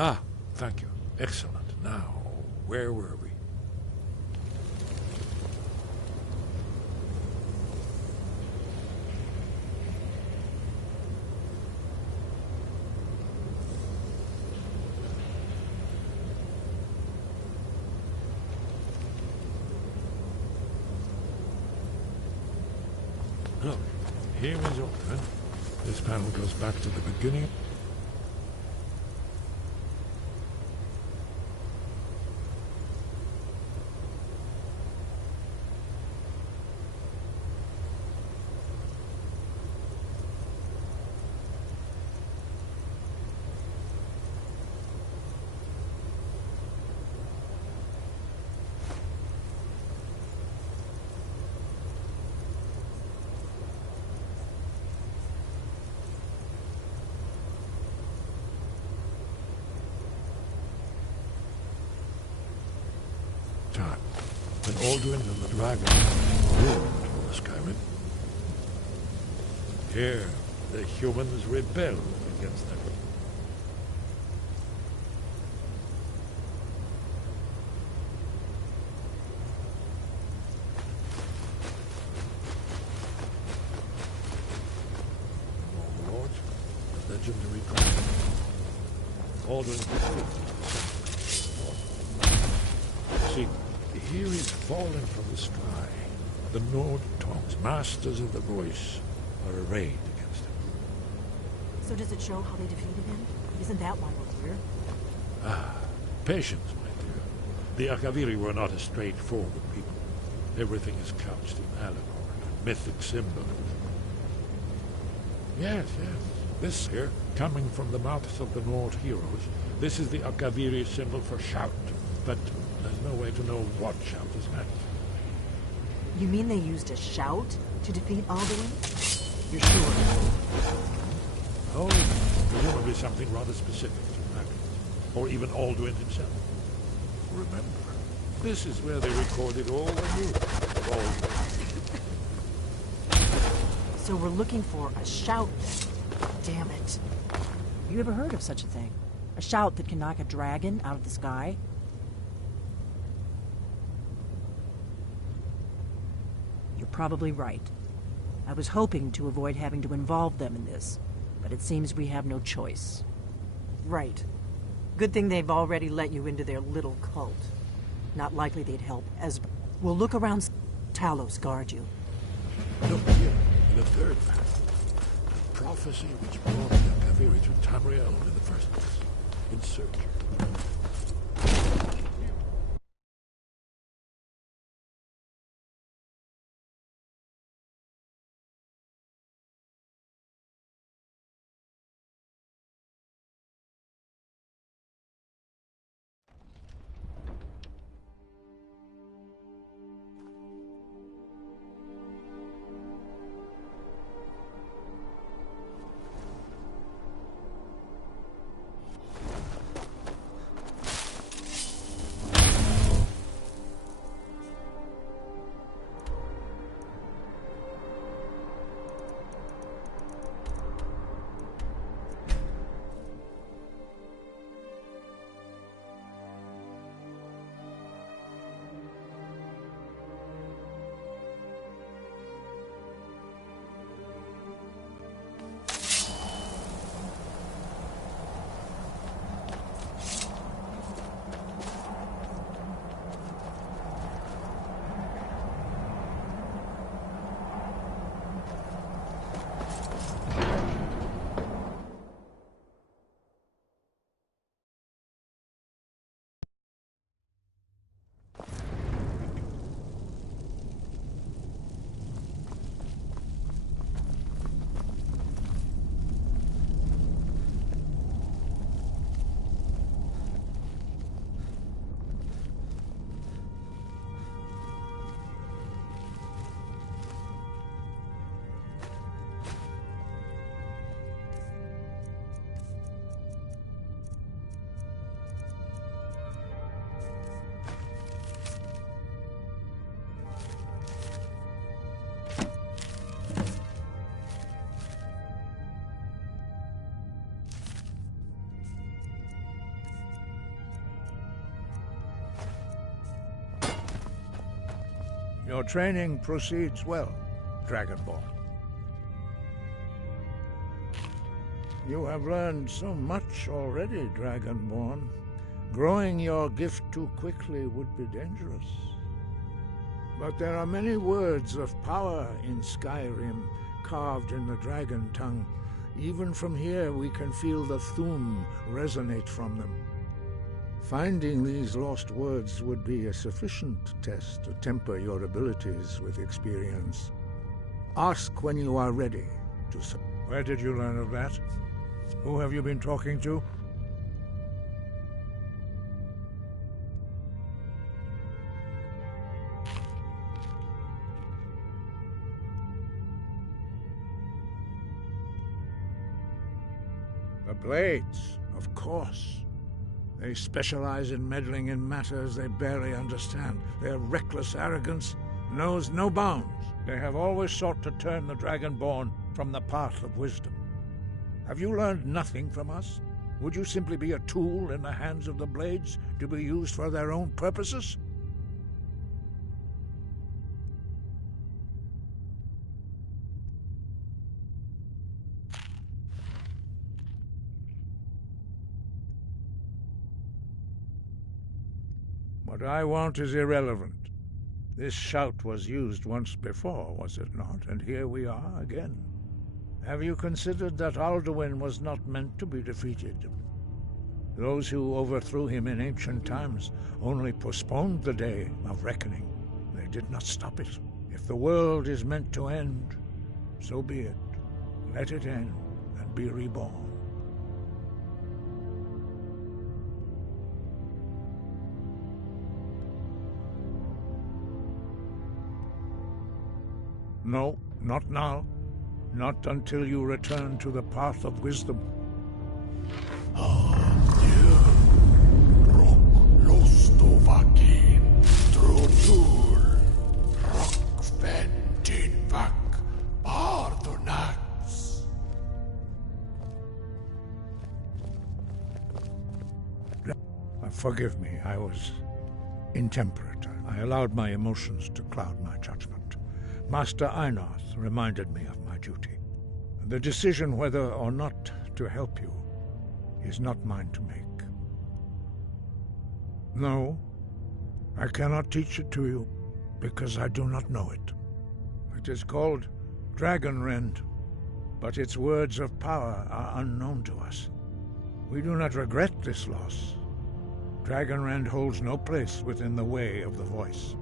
Ah, thank you. Excellent. Now, where were we? Look, here is open. This panel goes back to the beginning. Time when Alduin and the dragon ruled over Skyrim. Here, the humans rebelled against them. The Lords, the legendary dragon. Alduin defeated. See, here is fallen from the sky. The Nord tongues, masters of the voice, are arrayed against him. So does it show how they defeated him? Isn't that why we're here? Ah, patience, my dear. The Akaviri were not a straightforward people. Everything is couched in allegory and mythic symbols. Yes. This here, coming from the mouths of the Nord heroes, this is the Akaviri symbol for shout. But there's no way to know what shout is meant. You mean they used a shout to defeat Alduin? You're sure? Oh, presumably something rather specific to dragons, or even Alduin himself. Remember, this is where they recorded all the news of Alduin. So we're looking for a shout then. Damn it. You ever heard of such a thing? A shout that can knock a dragon out of the sky? You're probably right. I was hoping to avoid having to involve them in this, but it seems we have no choice. Right. Good thing they've already let you into their little cult. Not likely they'd help Esber. We'll look around. Talos guard you. Look here, in the third panel. The prophecy which brought the Akaviri to Tamriel in the first place. Insert. Your training proceeds well, Dragonborn. You have learned so much already, Dragonborn. Growing your gift too quickly would be dangerous. But there are many words of power in Skyrim, carved in the dragon tongue. Even from here we can feel the Thum resonate from them. Finding these lost words would be a sufficient test to temper your abilities with experience. Ask when you are ready to... Where did you learn of that? Who have you been talking to? The Blades, of course. They specialize in meddling in matters they barely understand. Their reckless arrogance knows no bounds. They have always sought to turn the Dragonborn from the path of wisdom. Have you learned nothing from us? Would you simply be a tool in the hands of the Blades to be used for their own purposes? What I want is irrelevant. This shout was used once before, was it not? And here we are again. Have you considered that Alduin was not meant to be defeated? Those who overthrew him in ancient times only postponed the day of reckoning. They did not stop it. If the world is meant to end, so be it. Let it end and be reborn. No, not now. Not until you return to the path of wisdom. Forgive me, I was intemperate. I allowed my emotions to cloud my judgment. Master Einarth reminded me of my duty. The decision whether or not to help you is not mine to make. No, I cannot teach it to you, because I do not know it. It is called Dragonrend, but its words of power are unknown to us. We do not regret this loss. Dragonrend holds no place within the way of the voice.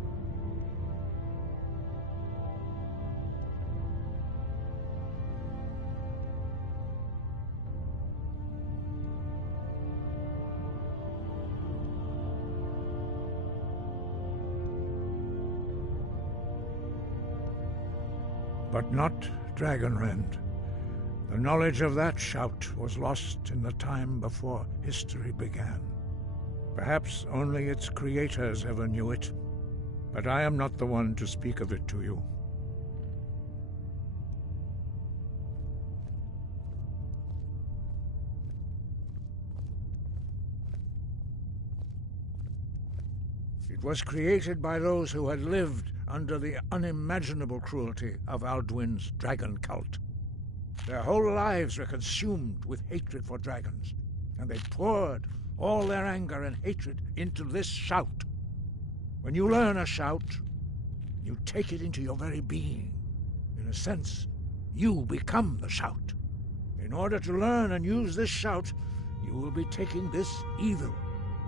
But not Dragonrend. The knowledge of that shout was lost in the time before history began. Perhaps only its creators ever knew it, but I am not the one to speak of it to you. It was created by those who had lived under the unimaginable cruelty of Alduin's dragon cult. Their whole lives were consumed with hatred for dragons, and they poured all their anger and hatred into this shout. When you learn a shout, you take it into your very being. In a sense, you become the shout. In order to learn and use this shout, you will be taking this evil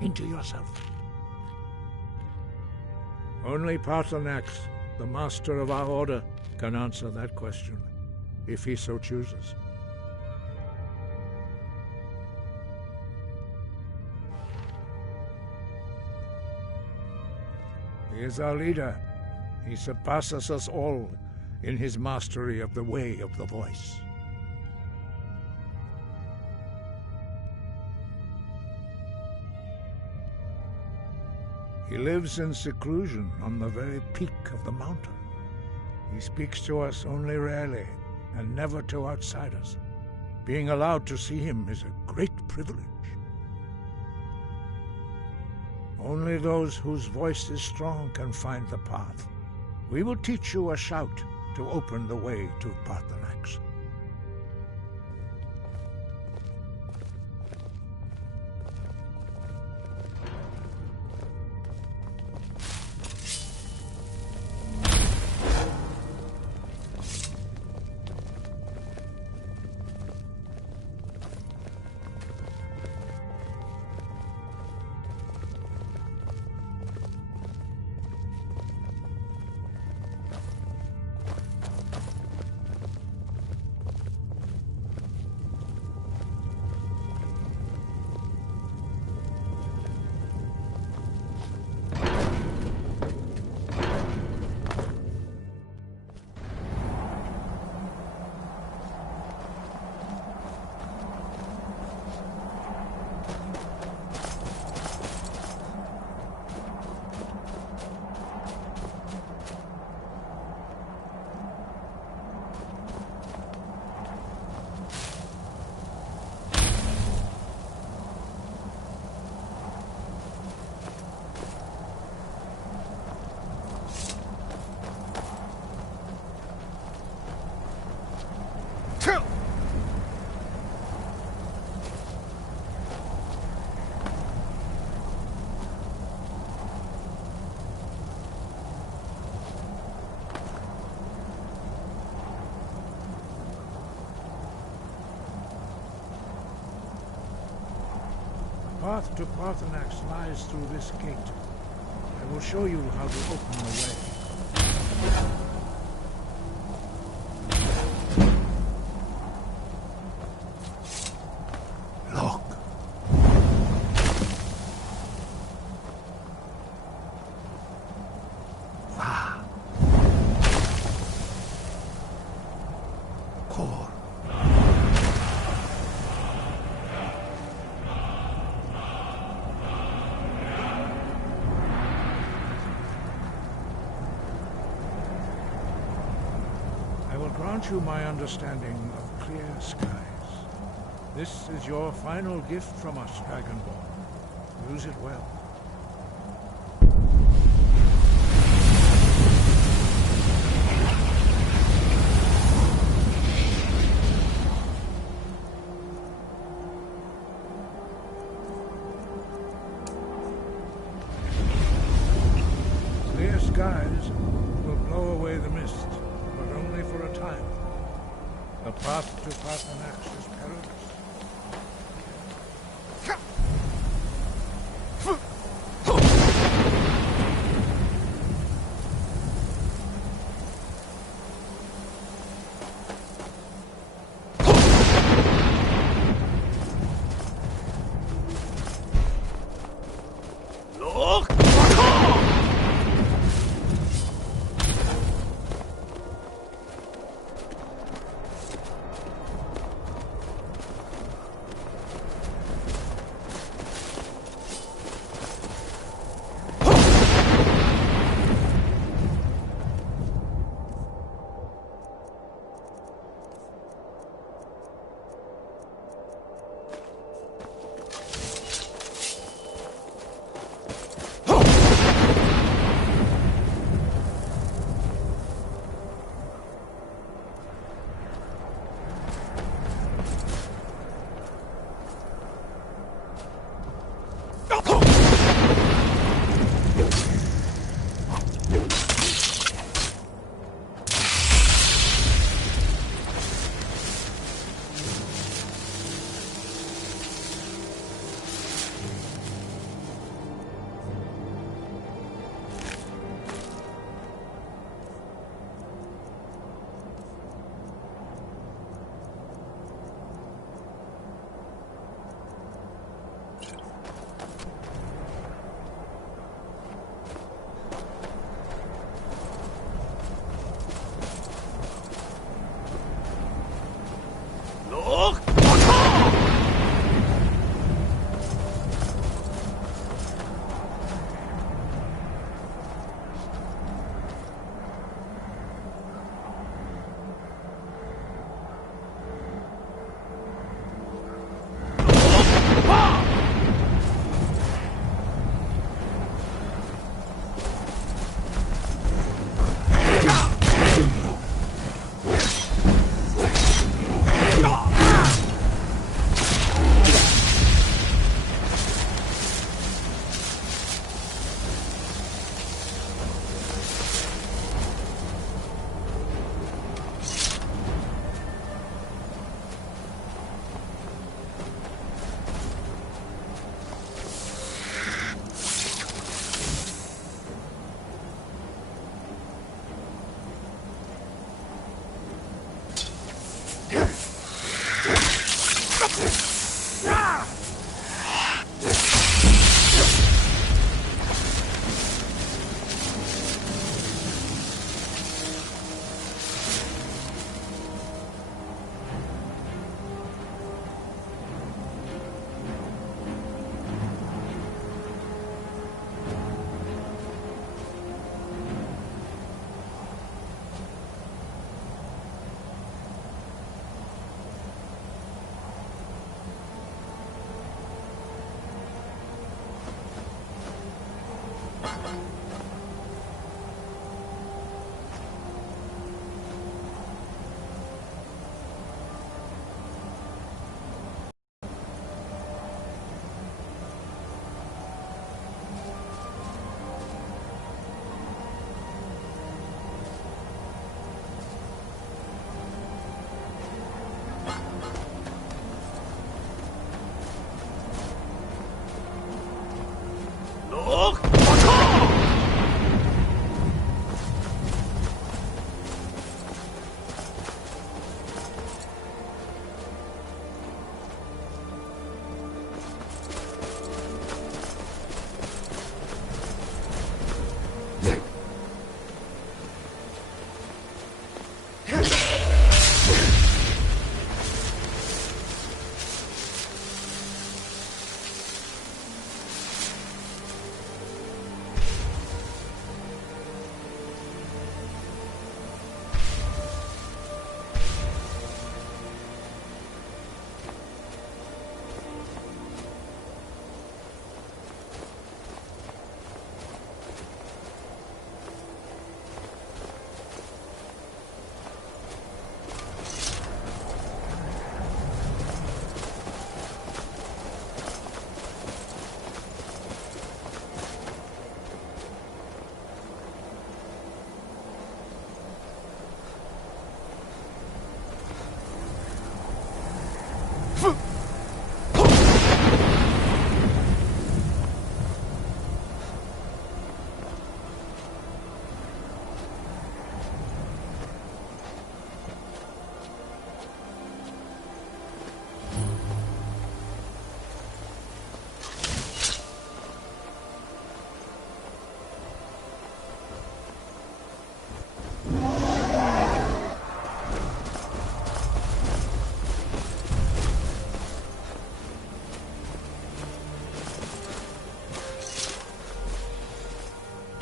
into yourself. Only Paarthurnax, the master of our order, can answer that question, if he so chooses. He is our leader. He surpasses us all in his mastery of the way of the voice. He lives in seclusion on the very peak of the mountain. He speaks to us only rarely, and never to outsiders. Being allowed to see him is a great privilege. Only those whose voice is strong can find the path. We will teach you a shout to open the way to Paarthurnax. The path to Paarthurnax lies through this gate. I will show you how to open the way. Look. Va. Kor. Grant you my understanding of clear skies. This is your final gift from us, Dragonborn. Use it well. Clear skies will blow away the mist, but only for a time. The path to Paarthurnax is perilous.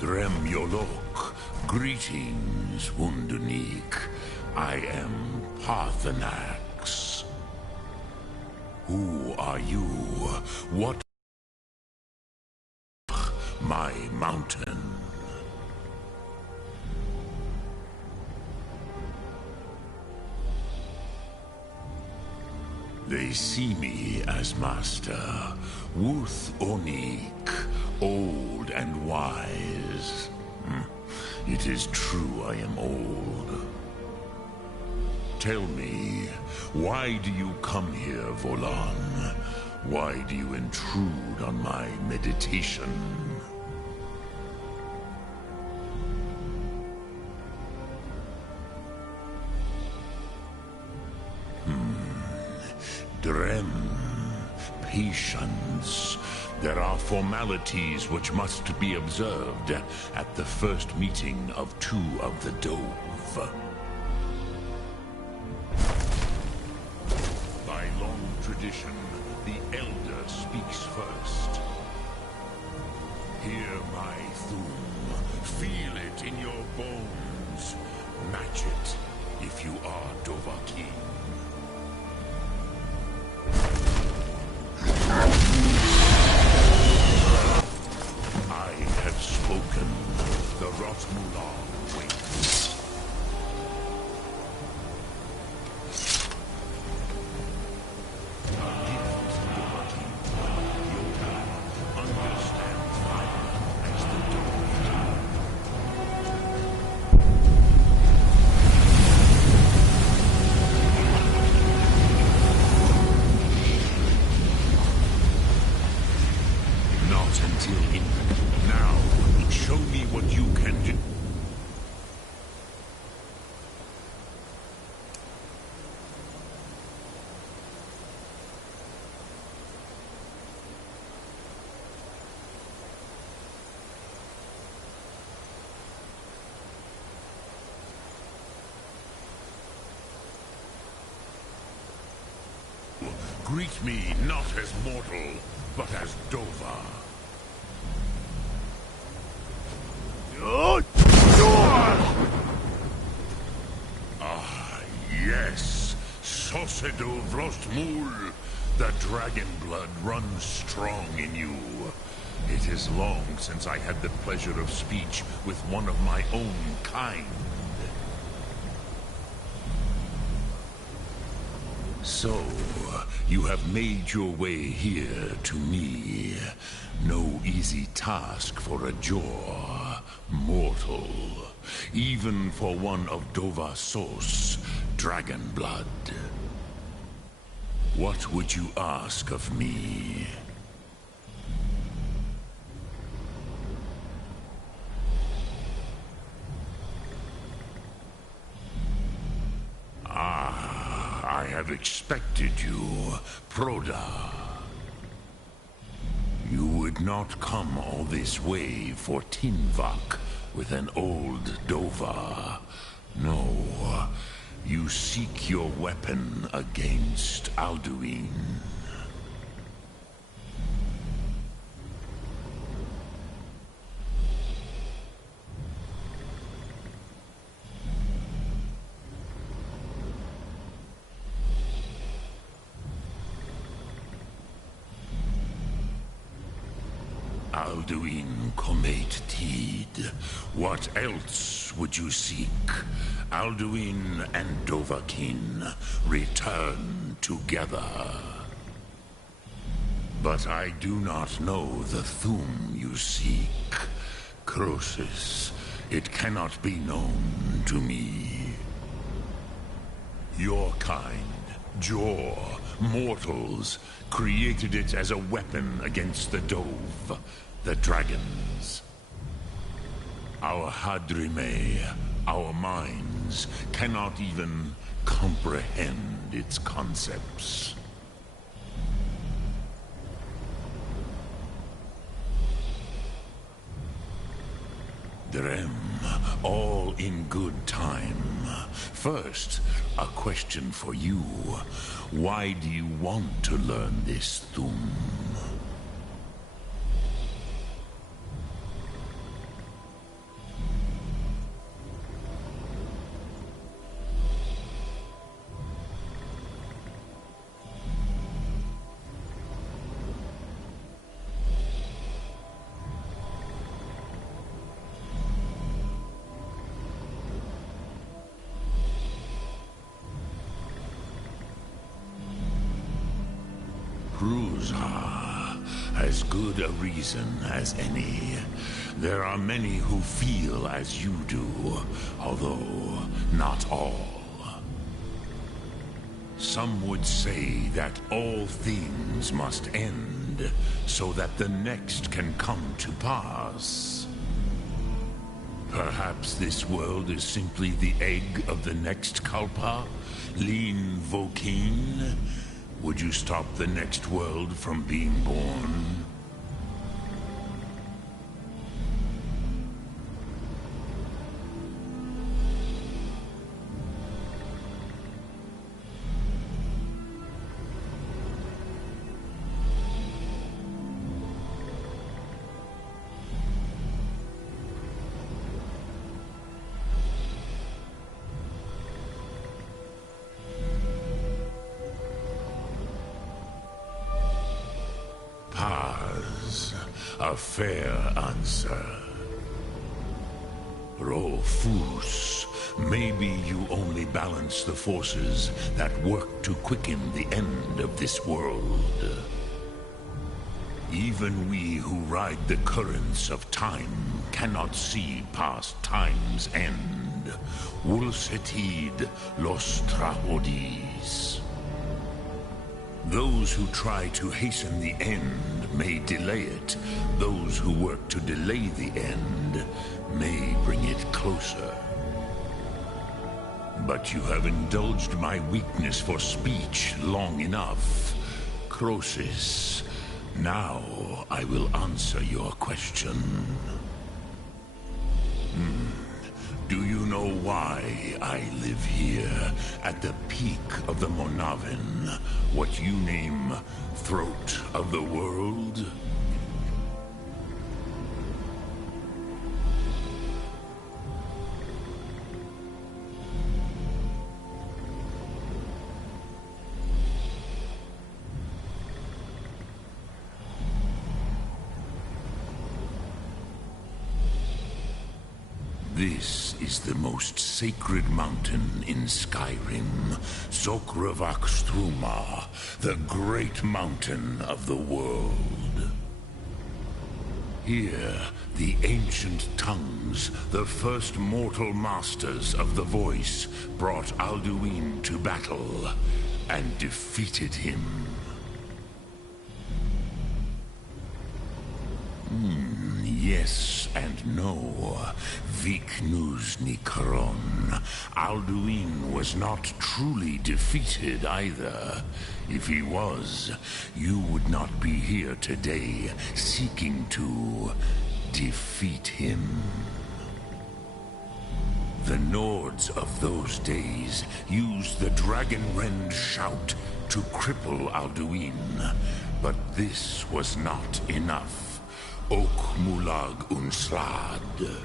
Drem Yolok, greetings, Wundunik. I am Parthenax. Who are you? What? My mountain. They see me as master, Wuth Onik, old and wise. It is true I am old. Tell me, why do you come here, Volan? Why do you intrude on my meditation? Drem, patience. There are formalities which must be observed at the first meeting of two of the Dove. By long tradition, the Elder speaks first. Hear my Thum. Feel it in your bones. Match it if you are Dovahkiin. I have spoken. The Rotmular waits. A gift, Dovahkiin. Yoda, understand fire as the Dove. Not until in. Now, show me what you can do. Greet me not as mortal, but as Dova. Ah, yes. Sosedo Vrostmul. The dragon blood runs strong in you. It is long since I had the pleasure of speech with one of my own kind. So, you have made your way here to me. No easy task for a Jor, mortal. Even for one of Dova Sos, dragon blood. What would you ask of me? I have expected you, Proda. You would not come all this way for Tinvak with an old Dova. No, you seek your weapon against Alduin. Alduin Comate Tid. What else would you seek? Alduin and Dovahkiin return together. But I do not know the Thum you seek. Croesus, it cannot be known to me. Your kind, Jor, mortals, created it as a weapon against the Dove, the dragons. Our Hadrime, our minds, cannot even comprehend its concepts. Drem, all in good time. First, a question for you. Why do you want to learn this Thum? knows, as good a reason as any. There are many who feel as you do, although not all. Some would say that all things must end, so that the next can come to pass. Perhaps this world is simply the egg of the next Kalpa, Lean Vokeen. Would you stop the next world from being born? A fair answer. Rofus, maybe you only balance the forces that work to quicken the end of this world. Even we who ride the currents of time cannot see past time's end. Wulsetid los trahodis. Those who try to hasten the end may delay it. Those who work to delay the end may bring it closer. But you have indulged my weakness for speech long enough. Croesus, now I will answer your question. Do you know why I live here, at the peak of the Monavin, what you name Throat of the World? This is the most sacred mountain in Skyrim, Sokravakstruma, the great mountain of the world. Here, the ancient tongues, the first mortal masters of the voice, brought Alduin to battle and defeated him. Yes and no. Viknus Nikaron. Alduin was not truly defeated either. If he was, you would not be here today seeking to defeat him. The Nords of those days used the Dragonrend shout to cripple Alduin, but this was not enough. Ok Mulag Unslad.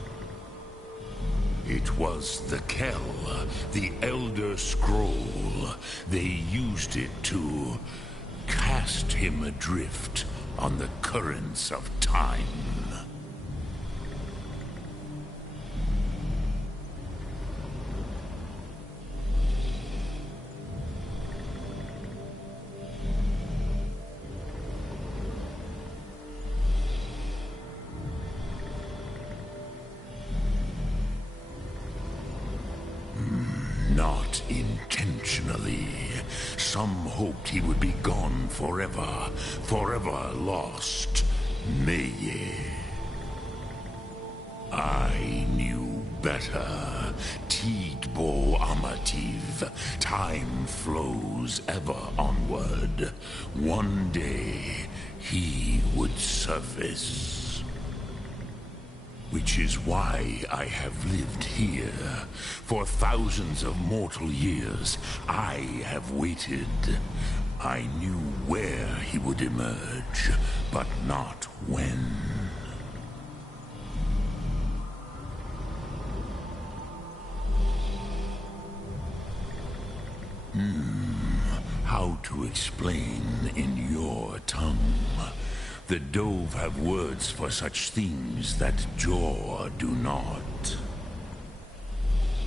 It was the Kell, the Elder Scroll. They used it to cast him adrift on the currents of time. Not intentionally. Some hoped he would be gone forever, forever lost. Meye. I knew better. Tidbo Amativ. Time flows ever onward. One day, he would surface. Which is why I have lived here. For thousands of mortal years, I have waited. I knew where he would emerge, but not when. How to explain in your tongue? The Dove have words for such things that Jor do not.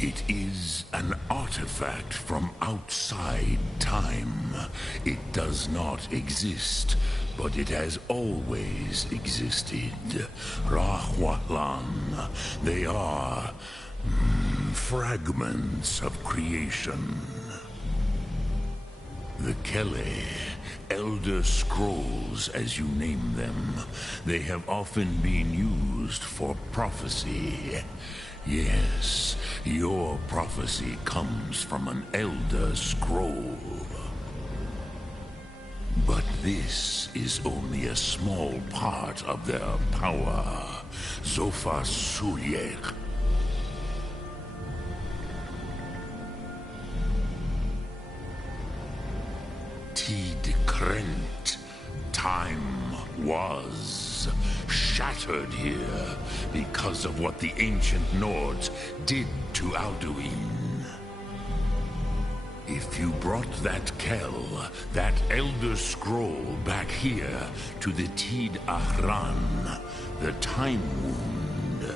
It is an artifact from outside time. It does not exist, but it has always existed. Rahwalan. They are fragments of creation. The Kele, Elder Scrolls as you name them, they have often been used for prophecy. Yes, your prophecy comes from an Elder Scroll. But this is only a small part of their power. Zofa Suryek. Tid Krent. Time was shattered here because of what the ancient Nords did to Alduin. If you brought that Kel, that Elder Scroll back here to the Tid Ahran, the Time Wound,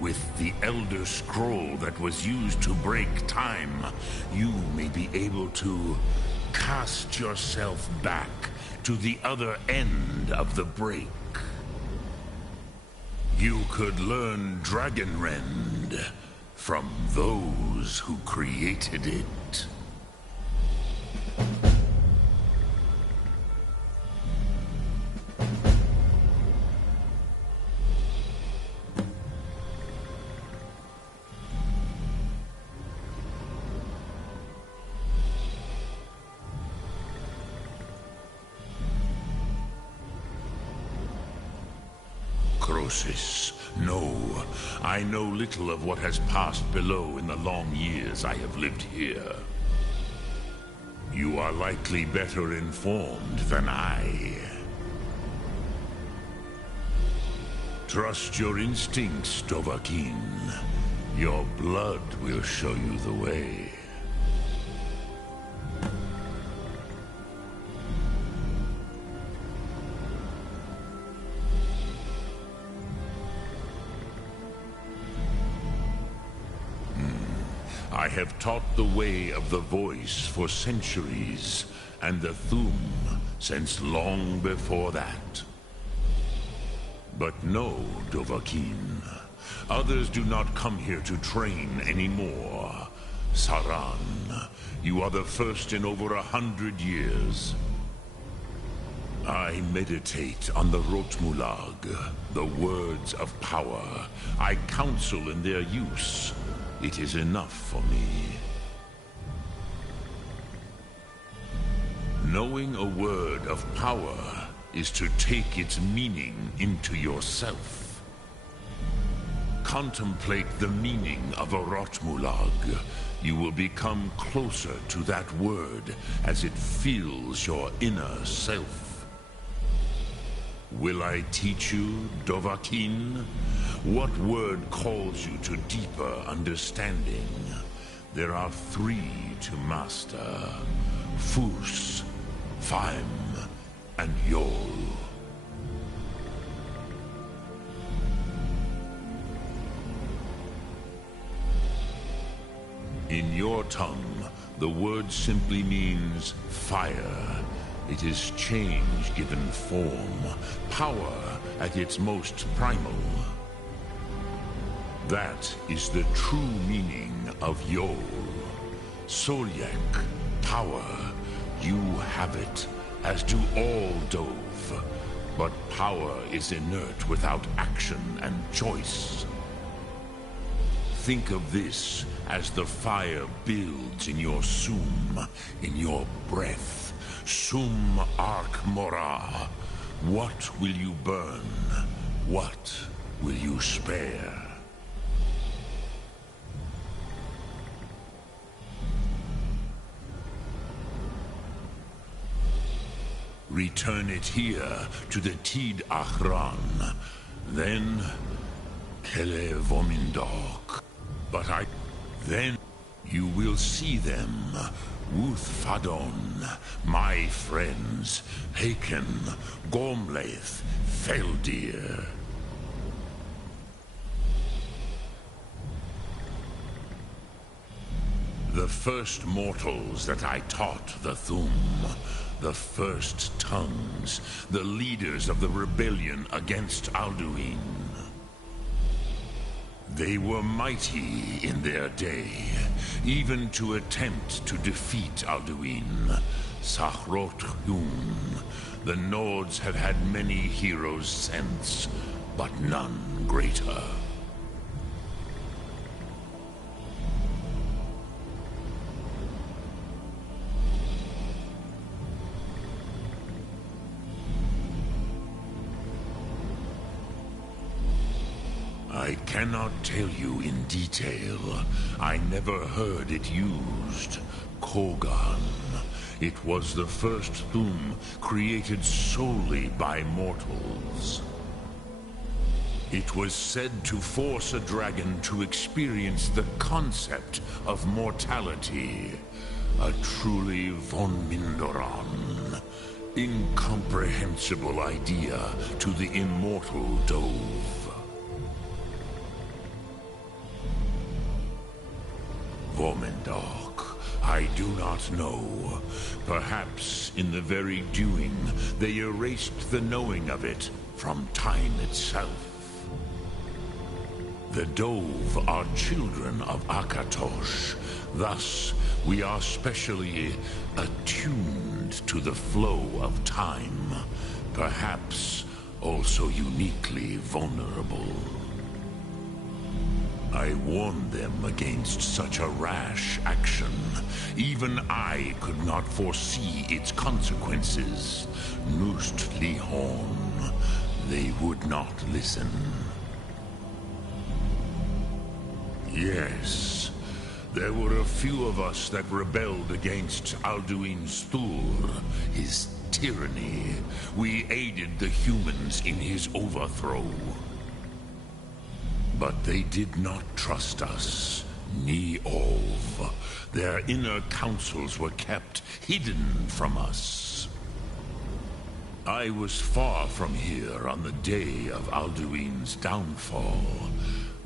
with the Elder Scroll that was used to break time, you may be able to cast yourself back to the other end of the break. You could learn Dragonrend from those who created it. Crosis, no. I know little of what has passed below in the long years I have lived here. You are likely better informed than I. Trust your instincts, Dovahkiin. Your blood will show you the way. I have taught the way of the voice for centuries, and the Thum since long before that. But no, Dovahkiin. Others do not come here to train anymore. Saran, you are the first in over 100 years. I meditate on the Rotmulag, the words of power. I counsel in their use. It is enough for me. Knowing a word of power is to take its meaning into yourself. Contemplate the meaning of a Rotmulag. You will become closer to that word as it fills your inner self. Will I teach you, Dovahkiin? What word calls you to deeper understanding? There are 3 to master. Fus, Faim, and Yol. In your tongue, the word simply means fire. It is change given form, power at its most primal. That is the true meaning of Yol. Solyak, power. You have it, as do all Dove. But power is inert without action and choice. Think of this as the fire builds in your Sum, in your breath. Sum Ark Mora. What will you burn? What will you spare? Return it here to the Tid Ahran. Then Kele Vomindok. But then you will see them. Wuth Fadon, my friends, Haken, Gormlaith, Feldir. The first mortals that I taught the Thum, the first tongues, the leaders of the rebellion against Alduin. They were mighty in their day, even to attempt to defeat Alduin. Sahrot Hum. The Nords have had many heroes since, but none greater. I cannot tell you in detail. I never heard it used. Kogan. It was the first Thum created solely by mortals. It was said to force a dragon to experience the concept of mortality. A truly von Mindoran. Incomprehensible idea to the immortal Dove. Vomendok, I do not know. Perhaps in the very doing, they erased the knowing of it from time itself. The Dove are children of Akatosh. Thus, we are specially attuned to the flow of time. Perhaps also uniquely vulnerable. I warned them against such a rash action. Even I could not foresee its consequences. Nust Lihorn. They would not listen. Yes, there were a few of us that rebelled against Alduin Stur, his tyranny. We aided the humans in his overthrow. But they did not trust us, ni Ov. Their inner counsels were kept hidden from us. I was far from here on the day of Alduin's downfall,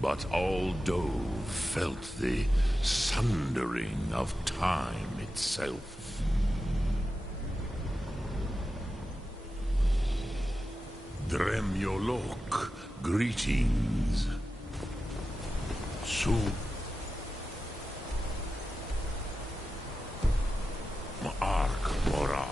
but all Dove felt the sundering of time itself. Dremyolok, greetings. So... Ma'ark Mora.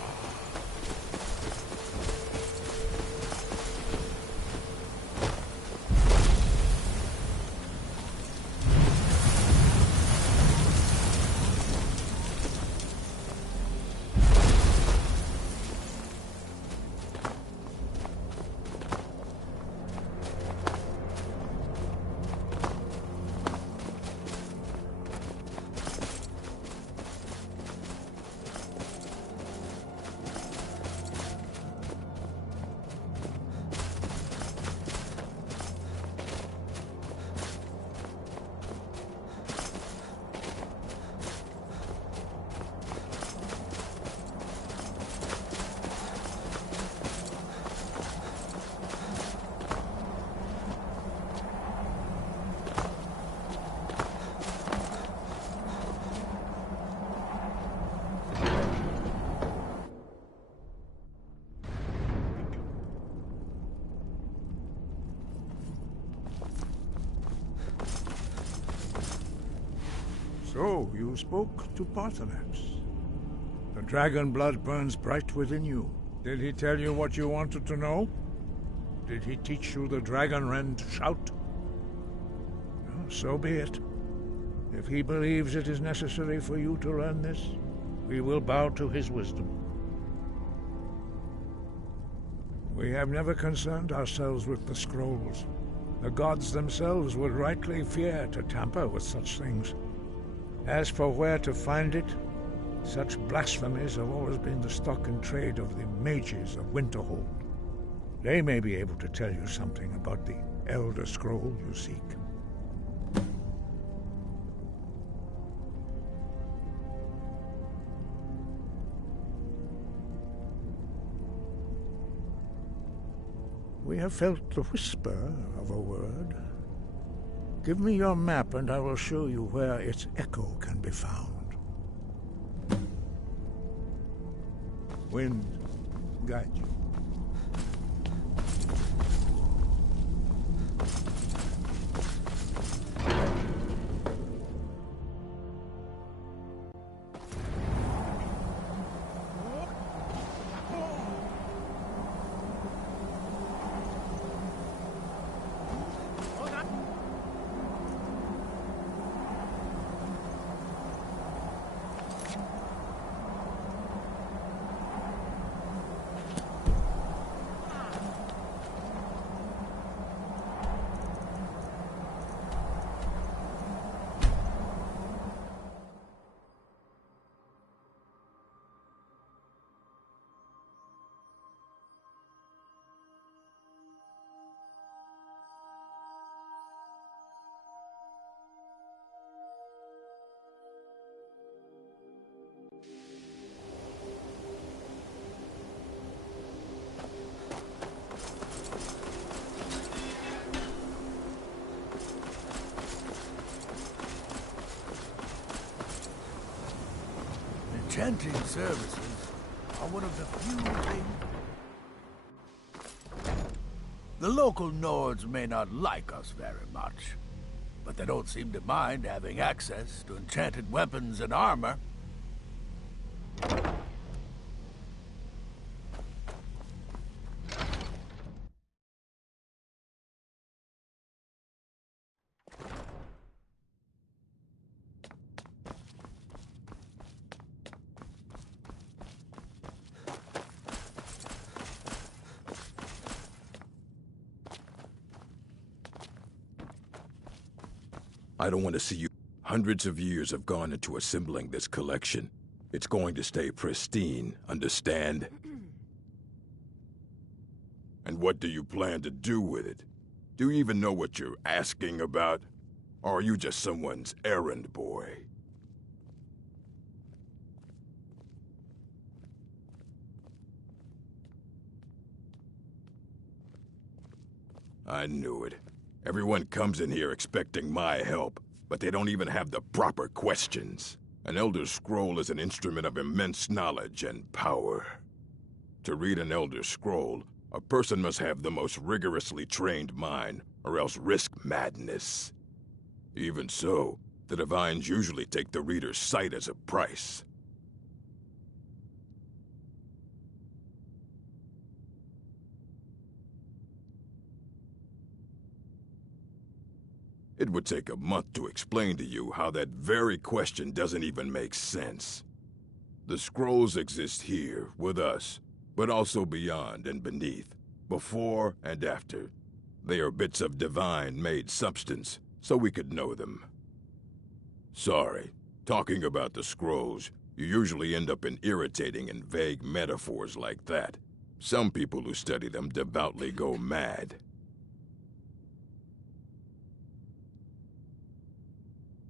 So, you spoke to Paarthurnax. The dragon blood burns bright within you. Did he tell you what you wanted to know? Did he teach you the dragon rend shout? Well, so be it. If he believes it is necessary for you to learn this, we will bow to his wisdom. We have never concerned ourselves with the scrolls. The gods themselves would rightly fear to tamper with such things. As for where to find it, such blasphemies have always been the stock and trade of the mages of Winterhold. They may be able to tell you something about the Elder Scroll you seek. We have felt the whisper of a word. Give me your map and I will show you where its echo can be found. Wind guide you. Enchanting services are one of the few things... The local Nords may not like us very much, but they don't seem to mind having access to enchanted weapons and armor. I don't want to see you. Hundreds of years have gone into assembling this collection. It's going to stay pristine, understand? And what do you plan to do with it? Do you even know what you're asking about? Or are you just someone's errand boy? I knew it. Everyone comes in here expecting my help, but they don't even have the proper questions. An Elder Scroll is an instrument of immense knowledge and power. To read an Elder Scroll, a person must have the most rigorously trained mind, or else risk madness. Even so, the Divines usually take the reader's sight as a price. It would take a month to explain to you how that very question doesn't even make sense. The scrolls exist here, with us, but also beyond and beneath, before and after. They are bits of divine-made substance, so we could know them. Sorry, talking about the scrolls, you usually end up in irritating and vague metaphors like that. Some people who study them devoutly go mad.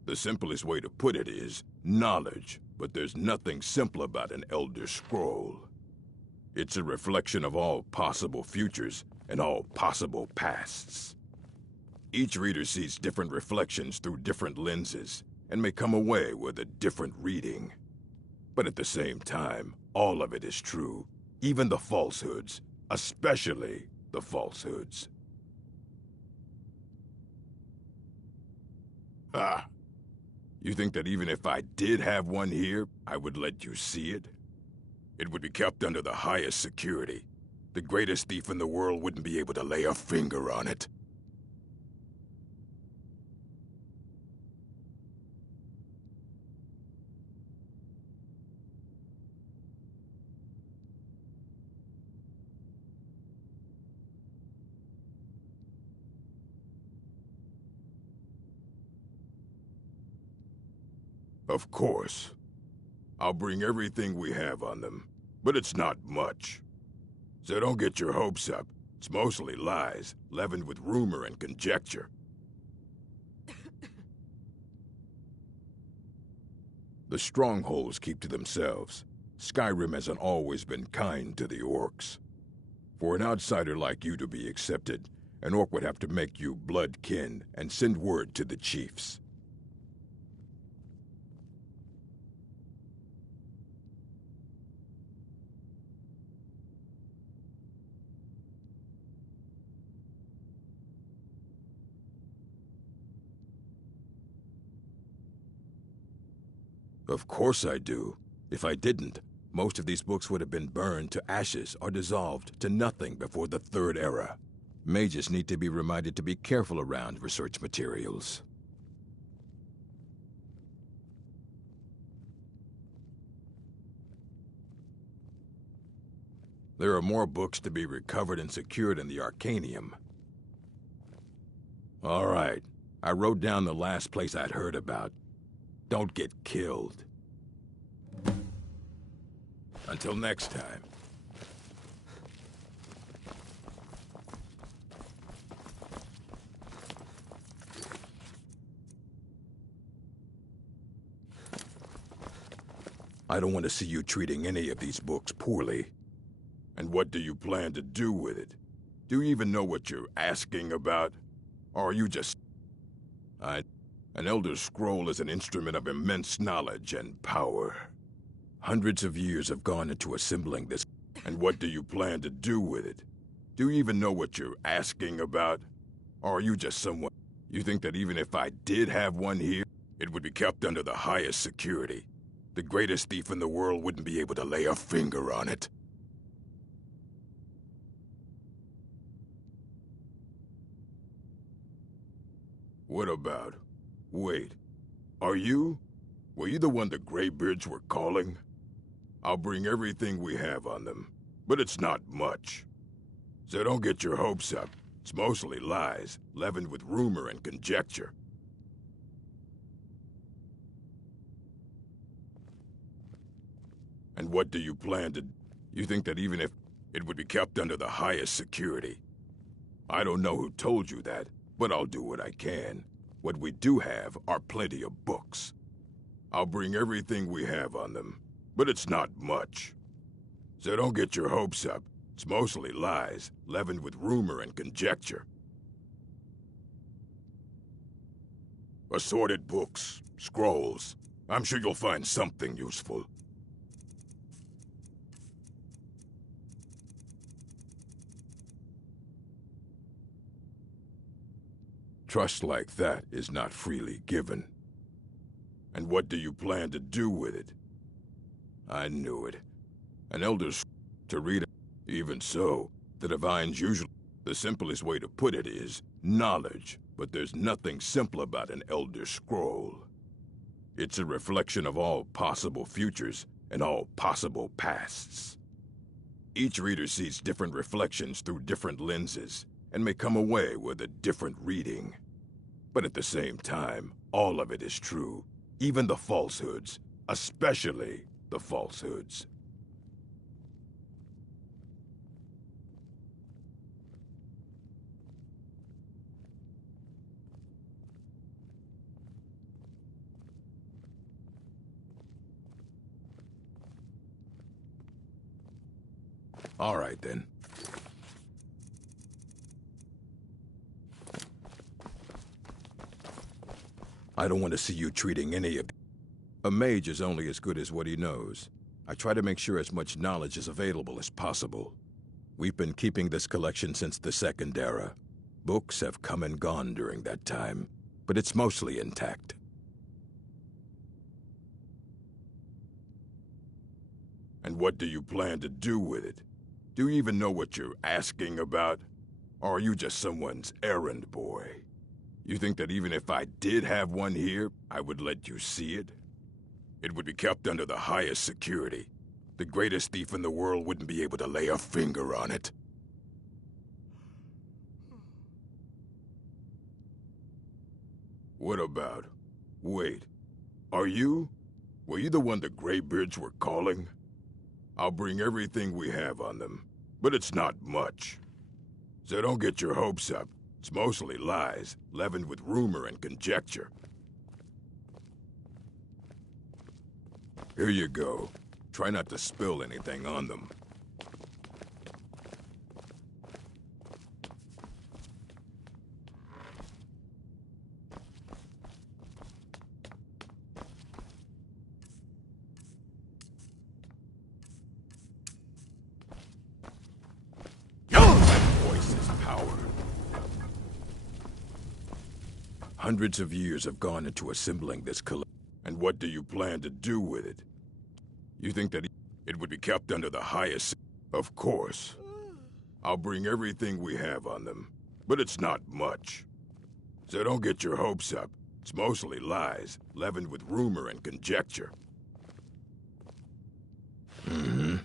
The simplest way to put it is knowledge, but there's nothing simple about an Elder Scroll. It's a reflection of all possible futures and all possible pasts. Each reader sees different reflections through different lenses and may come away with a different reading. But at the same time, all of it is true, even the falsehoods, especially the falsehoods. Ah. You think that even if I did have one here, I would let you see it? It would be kept under the highest security. The greatest thief in the world wouldn't be able to lay a finger on it. Of course. I'll bring everything we have on them, but it's not much. So don't get your hopes up. It's mostly lies, leavened with rumor and conjecture. The strongholds keep to themselves. Skyrim hasn't always been kind to the orcs. For an outsider like you to be accepted, an orc would have to make you blood kin and send word to the chiefs. Of course I do. If I didn't, most of these books would have been burned to ashes or dissolved to nothing before the Third Era. Mages need to be reminded to be careful around research materials. There are more books to be recovered and secured in the Arcanium. All right, I wrote down the last place I'd heard about. Don't get killed. Until next time. I don't want to see you treating any of these books poorly. And what do you plan to do with it? Do you even know what you're asking about? Or are you just... An Elder Scroll is an instrument of immense knowledge and power. Hundreds of years have gone into assembling this. And what do you plan to do with it? Do you even know what you're asking about? Or are you just someone... You think that even if I did have one here, it would be kept under the highest security? The greatest thief in the world wouldn't be able to lay a finger on it. What about... Wait. Are you? Were you the one the Greybeards were calling? I'll bring everything we have on them, but it's not much. So don't get your hopes up. It's mostly lies, leavened with rumor and conjecture. And what do you plan to... You think that even if it would be kept under the highest security? I don't know who told you that, but I'll do what I can. What we do have are plenty of books. I'll bring everything we have on them, but it's not much. So don't get your hopes up. It's mostly lies, leavened with rumor and conjecture. Assorted books, scrolls. I'm sure you'll find something useful. Trust like that is not freely given. And what do you plan to do with it? I knew it. An elder's to read it. Even so, the Divines usually... The simplest way to put it is knowledge, but there's nothing simple about an Elder Scroll. It's a reflection of all possible futures and all possible pasts. Each reader sees different reflections through different lenses, and may come away with a different reading. But at the same time, all of it is true, even the falsehoods, especially the falsehoods. All right, then. I don't want to see you treating any of... A mage is only as good as what he knows. I try to make sure as much knowledge is available as possible. We've been keeping this collection since the Second Era. Books have come and gone during that time, but it's mostly intact. And what do you plan to do with it? Do you even know what you're asking about? Or are you just someone's errand boy? You think that even if I did have one here, I would let you see it? It would be kept under the highest security. The greatest thief in the world wouldn't be able to lay a finger on it. What about... Wait. Are you? Were you the one the Greybeards were calling? I'll bring everything we have on them, but it's not much. So don't get your hopes up. It's mostly lies, leavened with rumor and conjecture. Here you go. Try not to spill anything on them. Hundreds of years have gone into assembling this collection. And And what do you plan to do with it? You think that it would be kept under the highest... Of course. I'll bring everything we have on them, but it's not much. So don't get your hopes up. It's mostly lies, leavened with rumor and conjecture. Mm-hmm.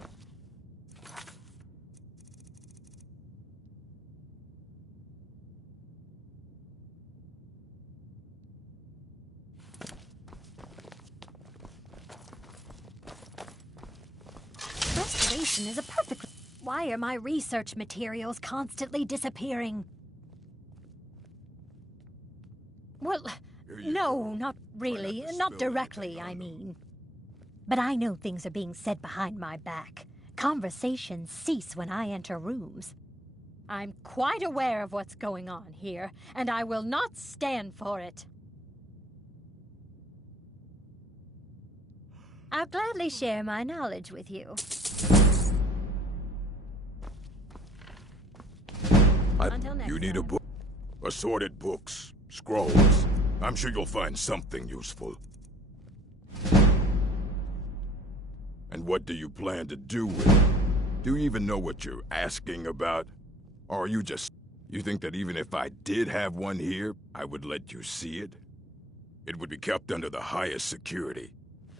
Restoration is a perfect... Why are my research materials constantly disappearing? Well, no, not really. Not directly, I mean. But I know things are being said behind my back. Conversations cease when I enter rooms. I'm quite aware of what's going on here, and I will not stand for it. I'll gladly share my knowledge with you. Until next You need a time. book? Assorted books, scrolls. I'm sure you'll find something useful. And what do you plan to do with it? Do you even know what you're asking about? Or are you just... You think that even if I did have one here, I would let you see it? It would be kept under the highest security.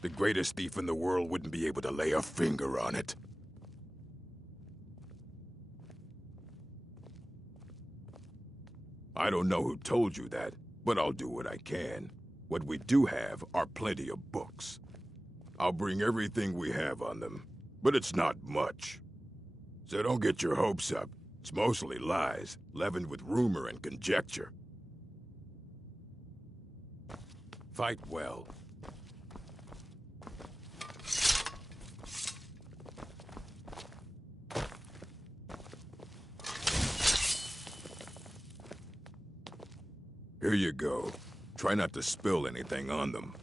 The greatest thief in the world wouldn't be able to lay a finger on it. I don't know who told you that, but I'll do what I can. What we do have are plenty of books. I'll bring everything we have on them, but it's not much. So don't get your hopes up. It's mostly lies, leavened with rumor and conjecture. Fight well. Here you go. Try not to spill anything on them.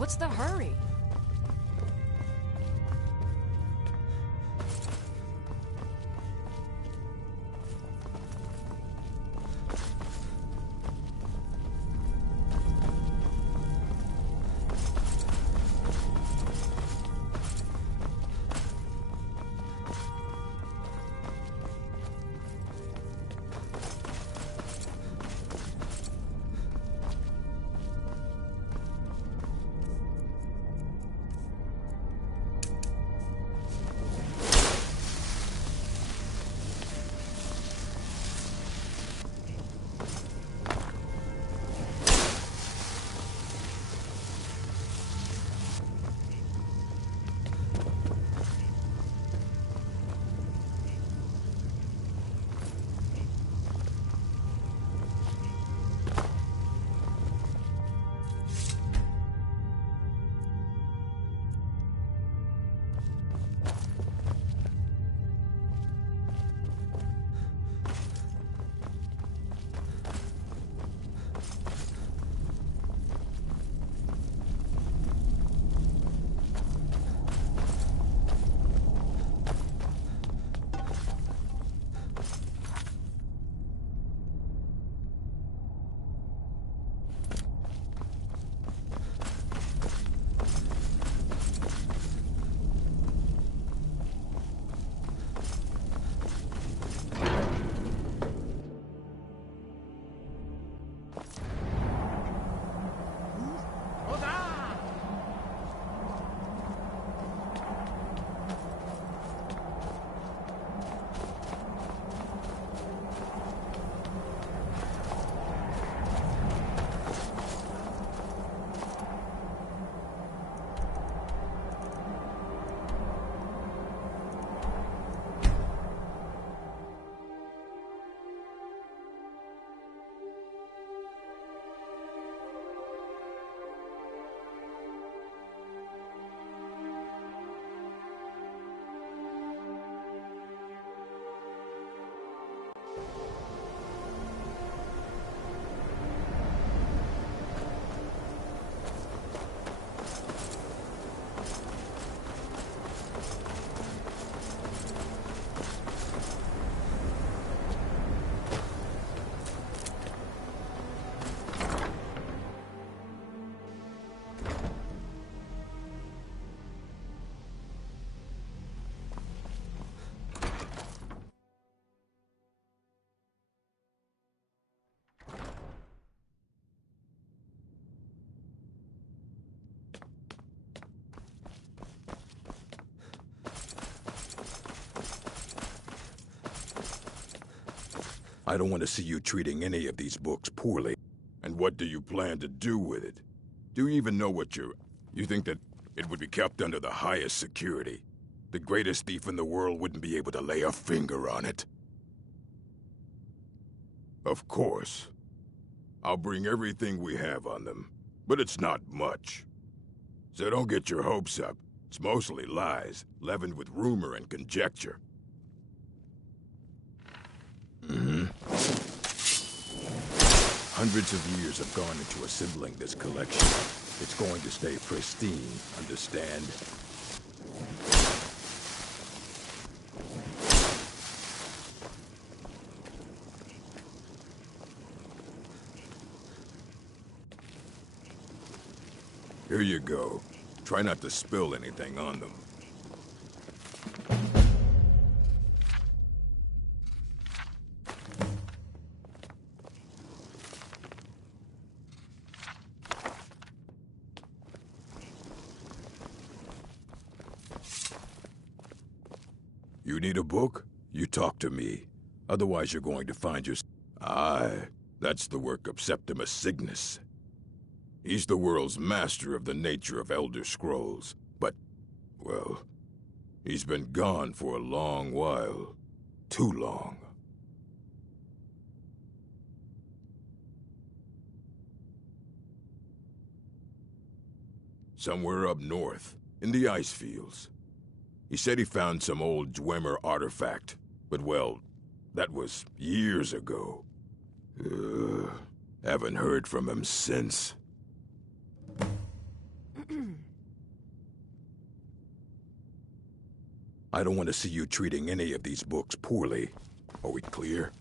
What's the hurry? I don't want to see you treating any of these books poorly. And what do you plan to do with it? Do you even know what you're... You think that it would be kept under the highest security? The greatest thief in the world wouldn't be able to lay a finger on it. Of course. I'll bring everything we have on them, but it's not much. So don't get your hopes up. It's mostly lies, leavened with rumor and conjecture. Hundreds of years have gone into assembling this collection. It's going to stay pristine, understand? Here you go. Try not to spill anything on them. You need a book? You talk to me. Otherwise you're going to find your... Aye, that's the work of Septimus Cygnus. He's the world's master of the nature of Elder Scrolls, but, well, he's been gone for a long while. Too long. Somewhere up north, in the ice fields. He said he found some old Dwemer artifact, but well, that was years ago. Haven't heard from him since. I don't want to see you treating any of these books poorly. Are we clear?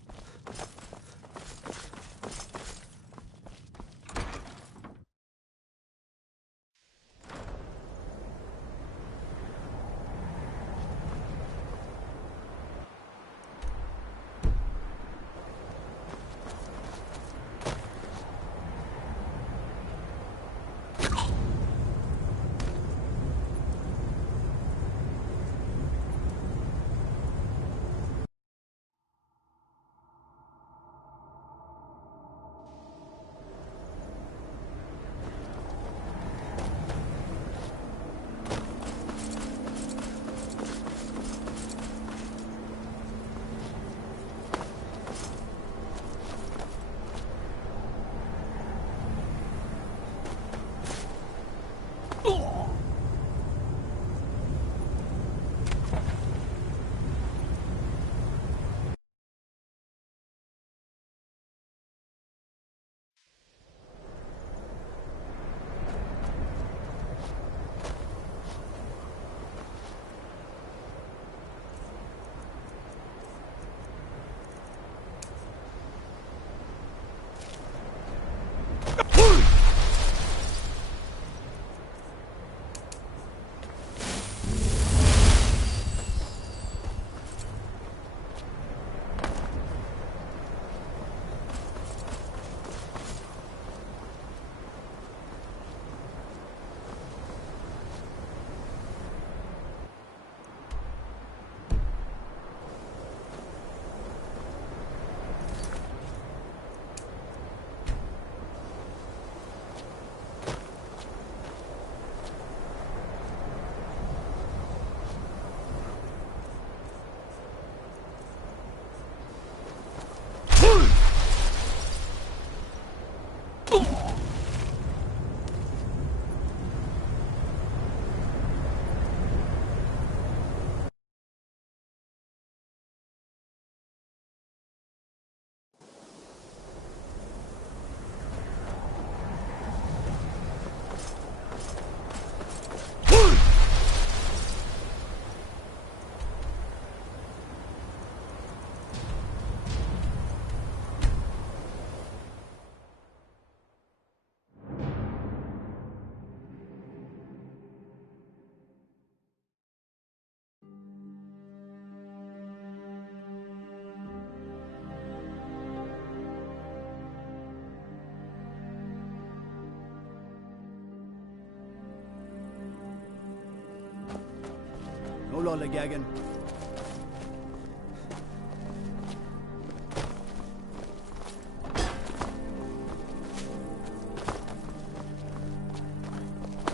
No lollygagging.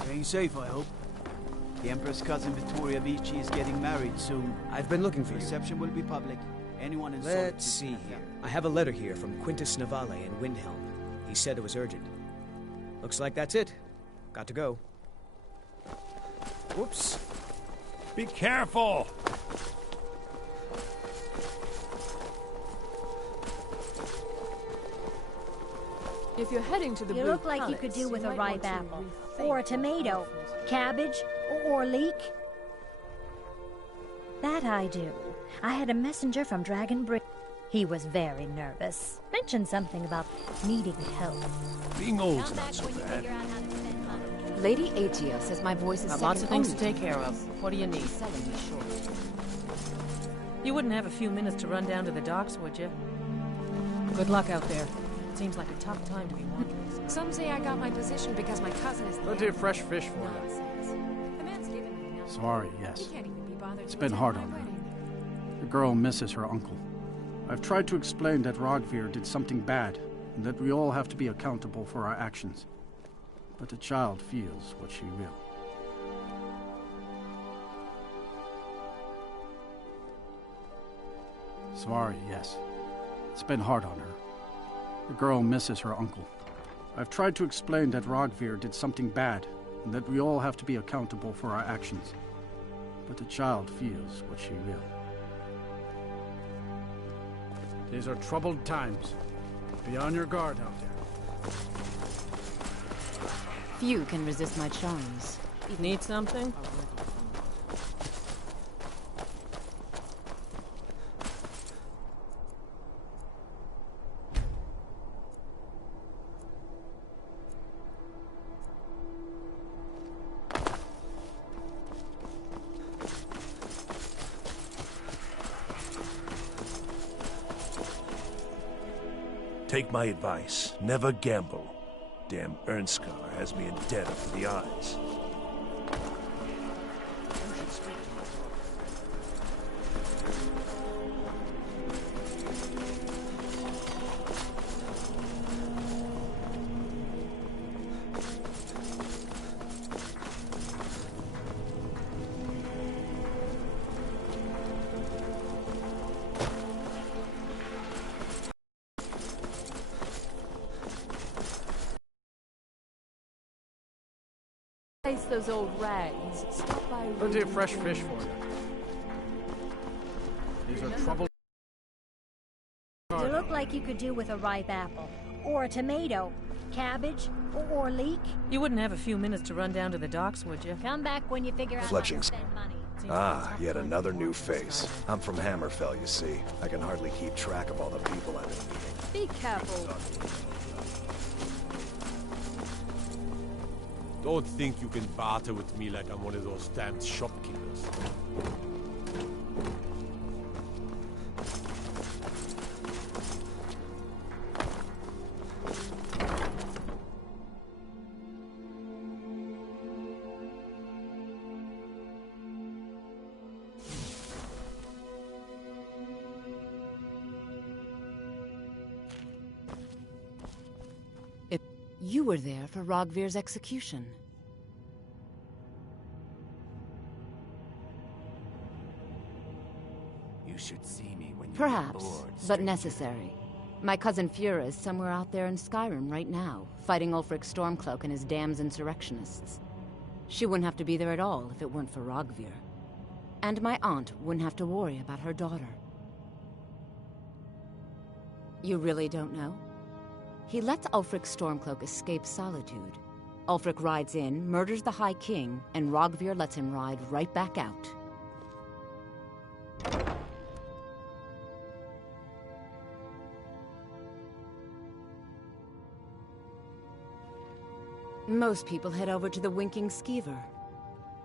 Staying safe, I hope. The Empress cousin Vittoria Vici is getting married soon. I've been looking for you. Reception will be public. Anyone in Let's see here. I have a letter here from Quintus Navale in Windhelm. He said it was urgent. Looks like that's it. Got to go. Whoops. Be careful! If you're heading to the You Blue look like you Palace, could do with a might want ripe to apple. rethink Or a your tomato. offers. Cabbage. Or leek. That I do. I had a messenger from Dragon Bridge. He was very nervous. Mentioned something about needing help. Being old's not so bad. Lady Atia says my voice is Got lots of things to only take care of. What do you need? She's selling me short. You wouldn't have a few minutes to run down to the docks, would you? Good luck out there. Seems like a tough time to be wandering. Some say I got my position because my cousin is Plenty of fresh fish for you. Nonsense. The man's given me nothing. Sorry, He yes. can't even be bothered It's to been attend hard my on her. wedding. The girl misses her uncle. I've tried to explain that Rogvir did something bad, and that we all have to be accountable for our actions. But the child feels what she will. Sorry, yes. It's been hard on her. The girl misses her uncle. I've tried to explain that Rogvir did something bad, and that we all have to be accountable for our actions. But the child feels what she will. These are troubled times. Be on your guard out there. Few can resist my charms. Need something? Take my advice. Never gamble. Damn Ernskar has me in debt up to the eyes. Those old rags. Stop by. Plenty of fresh fish for you. These are trouble. You look like you could do with a ripe apple. Or a tomato. Cabbage. Or leek. You wouldn't have a few minutes to run down to the docks, would you? Come back when you figure out how to spend money. Ah, yet another new face. I'm from Hammerfell, you see. I can hardly keep track of all the people I've been meeting. Be careful. Don't think you can barter with me like I'm one of those damned shopkeepers. You were there for Rogvir's execution. You should see me when you Perhaps, get bored, but necessary. My cousin Fura is somewhere out there in Skyrim right now, fighting Ulfric Stormcloak and his damned insurrectionists. She wouldn't have to be there at all if it weren't for Rogvir. And my aunt wouldn't have to worry about her daughter. You really don't know? He lets Ulfric Stormcloak escape solitude. Ulfric rides in, murders the High King, and Rogvir lets him ride right back out. Most people head over to the Winking Skeever.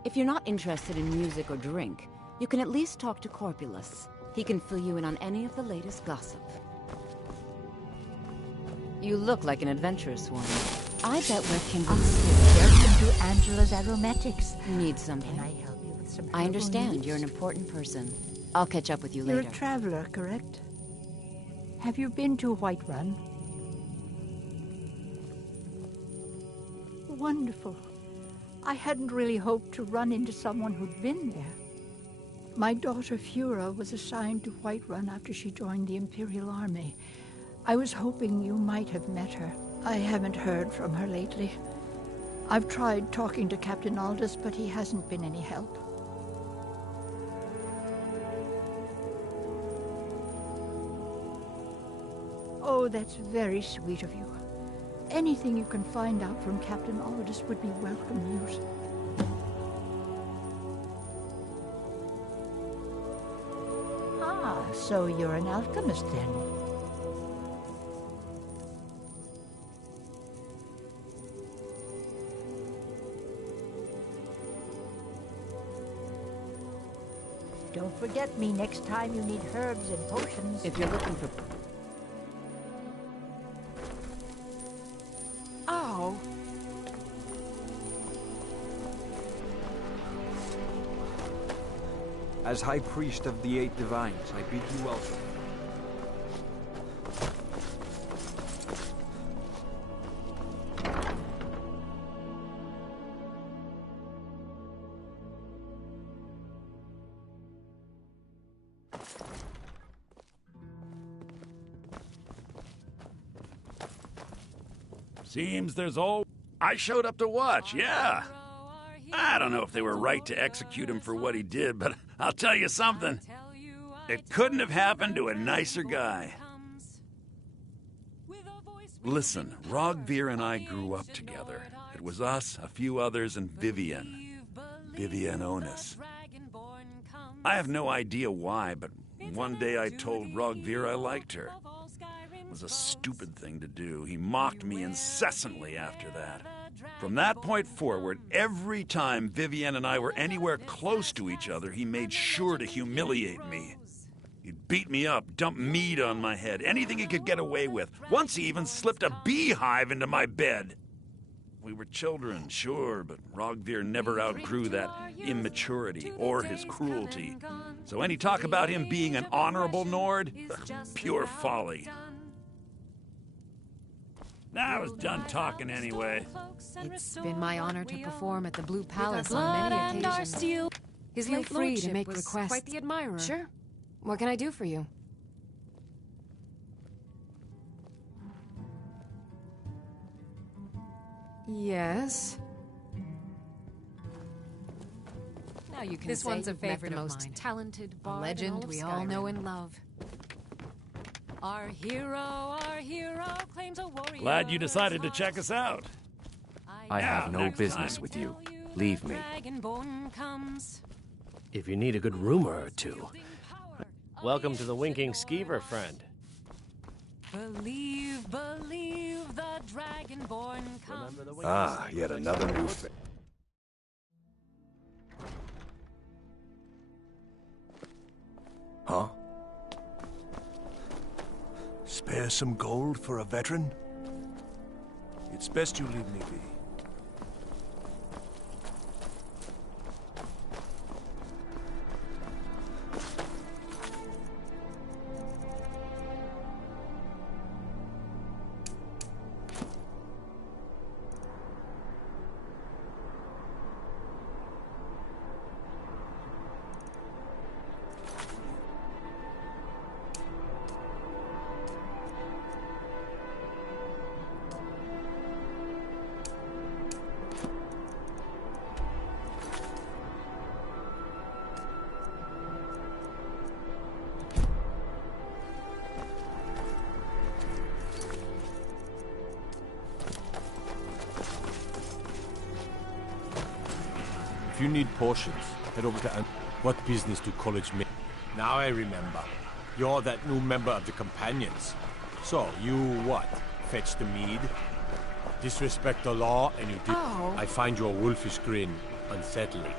If you're not interested in music or drink, you can at least talk to Corpulus. He can fill you in on any of the latest gossip. You look like an adventurous one. I bet we're kindred spirits. Welcome to Angela's Aromatics. Need something? Can I help you with some I herbal understand. needs? You're an important person. I'll catch up with you You're later. a traveler, correct? Have you been to Whiterun? Wonderful. I hadn't really hoped to run into someone who'd been there. My daughter Fura was assigned to Whiterun after she joined the Imperial Army. I was hoping you might have met her. I haven't heard from her lately. I've tried talking to Captain Aldous, but he hasn't been any help. Oh, that's very sweet of you. Anything you can find out from Captain Aldous would be welcome news. Ah, so you're an alchemist then? Don't forget me next time you need herbs and potions. If you're looking for... Ow! As High Priest of the Eight Divines, I bid you welcome. Seems there's all... I showed up to watch, yeah. I don't know if they were right to execute him for what he did, but I'll tell you something. It couldn't have happened to a nicer guy. Listen, Rogvir and I grew up together. It was us, a few others, and Vivienne. Vivienne Onus. I have no idea why, but one day I told Rogvir I liked her. It was a stupid thing to do. He mocked me incessantly after that. From that point forward, every time Vivienne and I were anywhere close to each other, he made sure to humiliate me. He'd beat me up dump meat on my head. Anything he could get away with. Once he even slipped a beehive into my bed. We were children, sure, but Rogvir never outgrew that immaturity or his cruelty. So any talk about him being an honorable Nord? Pure folly. Now I was done talking anyway. It's been my honor to perform at the Blue Palace on many occasions. Feel free to make requests. Quite the admirer. Sure. What can I do for you? Yes. Now you can This say one's a you've met favorite the of most mine. talented A bard legend in all of we all know and love. Our hero claims a warrior. Glad you decided to check us out. I have no next business time. with you. Leave me. Dragonborn comes. If you need a good rumor or two. Welcome to the Winking Skeever, friend. Believe, the Dragonborn comes. Ah, yet another new face. Huh? Spare some gold for a veteran? It's best you leave me be. If you need potions, head over to What business do college make? Now I remember. You're that new member of the Companions. So, you what? Fetch the mead? Disrespect the law, and you did. Oh. I find your wolfish grin unsettling.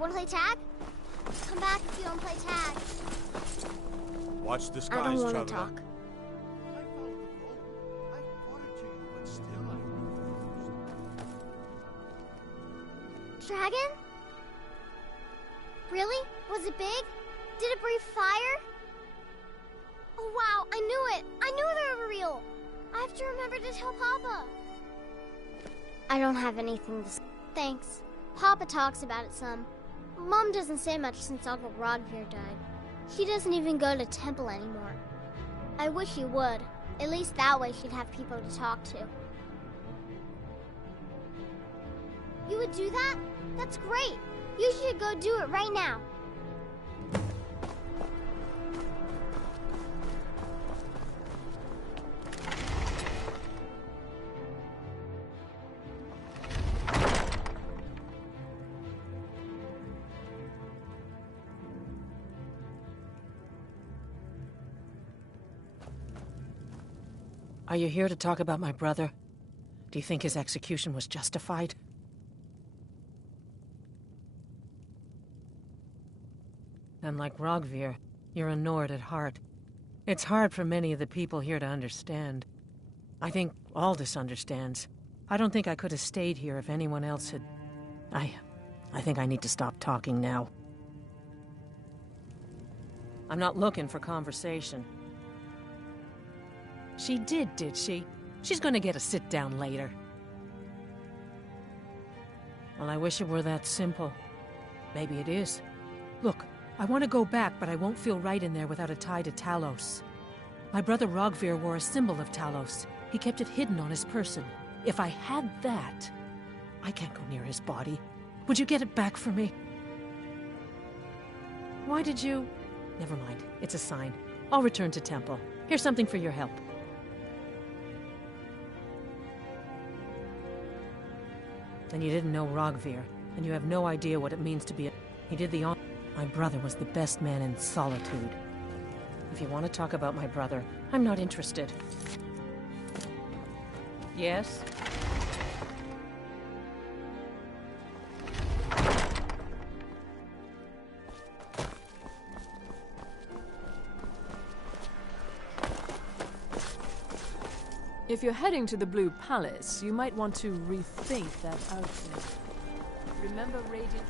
Wanna play tag? Come back if you don't play tag. Watch the I skies, don't wanna traveler. talk. Dragon? Really? Was it big? Did it breathe fire? Oh wow, I knew it! I knew they were real! I have to remember to tell Papa. I don't have anything to say. Thanks. Papa talks about it some. Mom doesn't say much since Uncle Rogvir died. She doesn't even go to temple anymore. I wish she would. At least that way she'd have people to talk to. You would do that? That's great. You should go do it right now. Are you here to talk about my brother? Do you think his execution was justified? And like Rogvir, you're a Nord at heart. It's hard for many of the people here to understand. I think Aldous understands. I don't think I could have stayed here if anyone else had... I think I need to stop talking now. I'm not looking for conversation. She did she? She's gonna get a sit-down later. Well, I wish it were that simple. Maybe it is. Look, I want to go back, but I won't feel right in there without a tie to Talos. My brother Rogvir wore a symbol of Talos. He kept it hidden on his person. If I had that, I can't go near his body. Would you get it back for me? Why did you... Never mind. It's a sign. I'll return to Temple. Here's something for your help. Then you didn't know Rogvir, and you have no idea what it means to be a... He did the honor. My brother was the best man in Solitude. If you want to talk about my brother, I'm not interested. Yes? If you're heading to the Blue Palace, you might want to rethink that outfit. Remember Radiant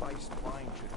spiced wine chicken.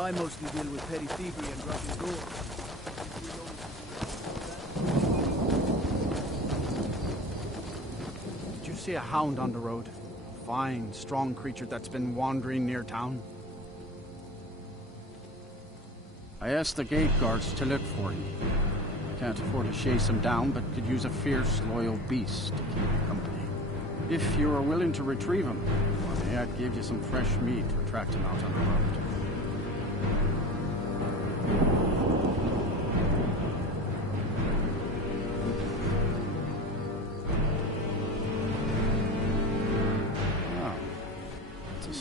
I mostly deal with petty thievery and rotten gore. Did you see a hound on the road? Fine, strong creature that's been wandering near town. I asked the gate guards to look for him. I can't afford to chase him down, but could use a fierce, loyal beast to keep me company. If you are willing to retrieve him, why, I'd give you some fresh meat to attract him out on the road.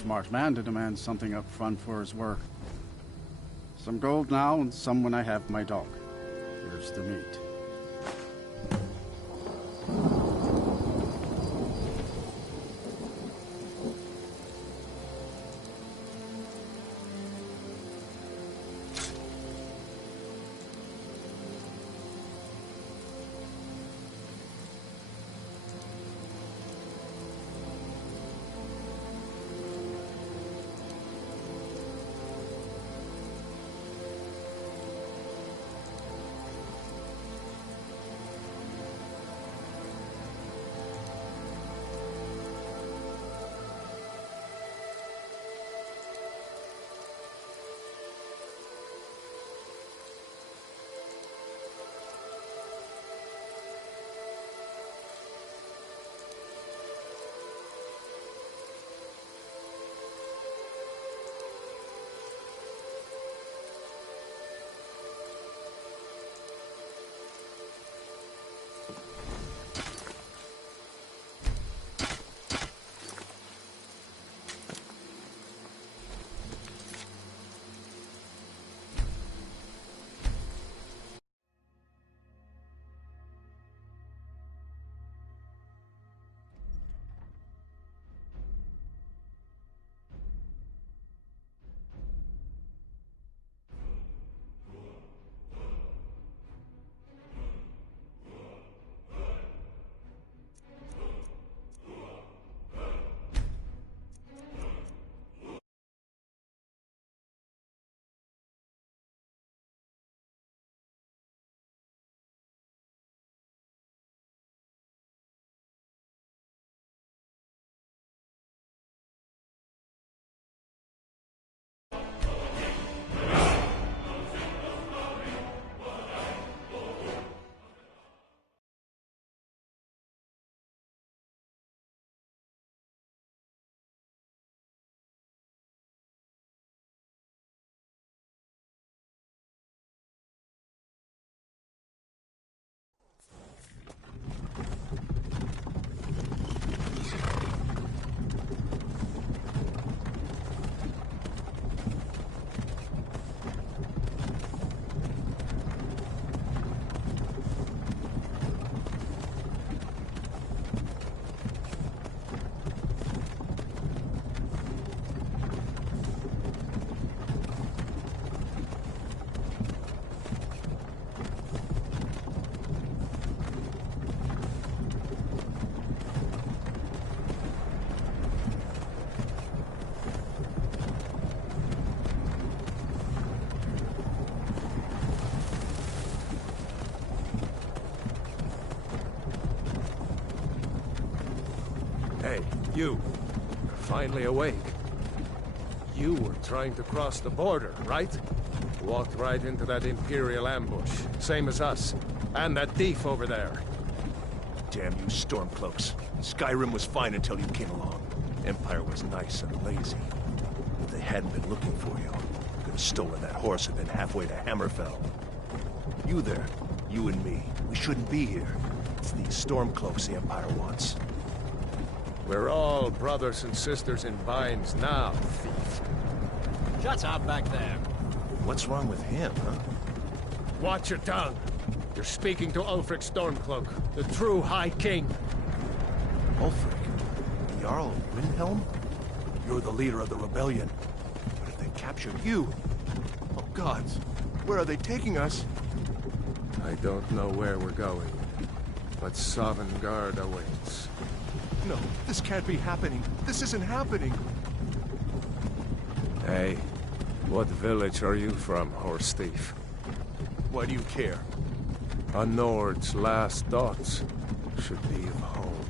Smart man to demand something up front for his work. Some gold now and some when I have my dog. Here's the meat. You, finally awake. You were trying to cross the border, right? Walked right into that Imperial ambush, same as us. And that thief over there. Damn you Stormcloaks. Skyrim was fine until you came along. Empire was nice and lazy. If they hadn't been looking for you, could have stolen that horse and been halfway to Hammerfell. You there, you and me, we shouldn't be here. It's these Stormcloaks the Empire wants. We're all brothers and sisters in binds now, thief. Shut up back there. What's wrong with him, huh? Watch your tongue. You're speaking to Ulfric Stormcloak, the true High King. Ulfric? Jarl Windhelm? You're the leader of the rebellion. What if they captured you? Oh gods, where are they taking us? I don't know where we're going, but Sovngarde awaits. No, this can't be happening. This isn't happening. Hey, what village are you from, horse thief? Why do you care? A Nord's last thoughts should be of home.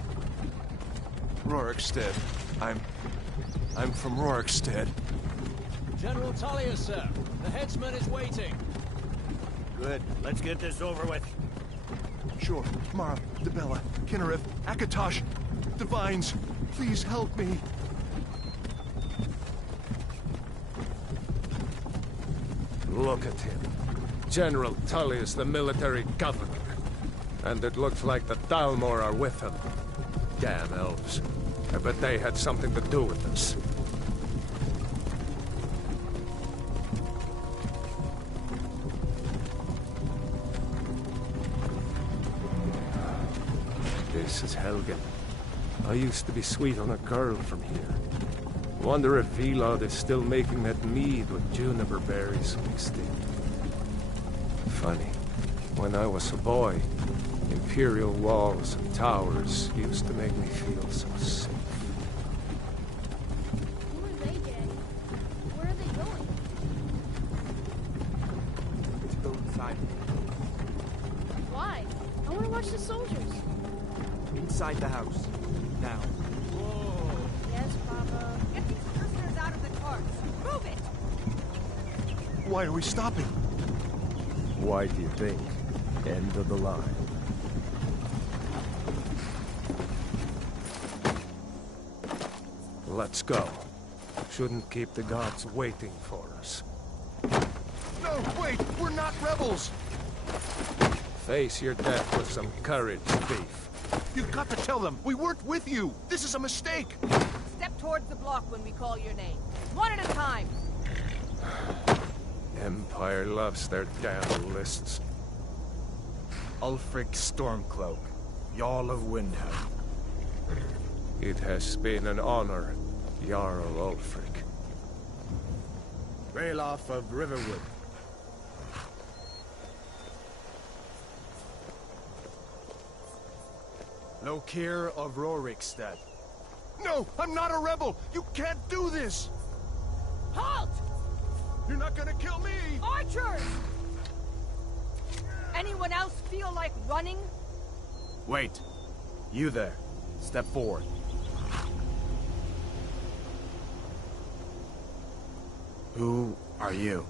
Rorikstead. I'm from Rorikstead. General Tullius, sir. The headsman is waiting. Good. Let's get this over with. Sure. Mara, Debella, Kinnereth, Akatosh, Divines, please help me. Look at him. General Tullius, the military governor. And it looks like the Thalmor are with him. Damn elves. I bet they had something to do with this. This is Helgen. I used to be sweet on a girl from here. Wonder if Vilod is still making that mead with juniper berries mixed in. Funny. When I was a boy, Imperial walls and towers used to make me feel so safe. Who are they, Daddy? Where are they going? Let's go inside. Why? I want to watch the soldiers. Inside the house. Now. Whoa. Yes, Papa. Get these prisoners out of the carts. Move it! Why are we stopping? Why do you think? End of the line. Let's go. Shouldn't keep the gods waiting for us. No, wait! We're not rebels! Face your death with some courage, thief. You've got to tell them! We weren't with you! This is a mistake! Step towards the block when we call your name. One at a time! Empire loves their damn lists. Ulfric Stormcloak, Jarl of Windhelm. It has been an honor, Jarl Ulfric. Ralof of Riverwood. Lokir of Rorikstead. No! I'm not a rebel! You can't do this! Halt! You're not gonna kill me! Archers! Anyone else feel like running? Wait. You there. Step forward. Who are you?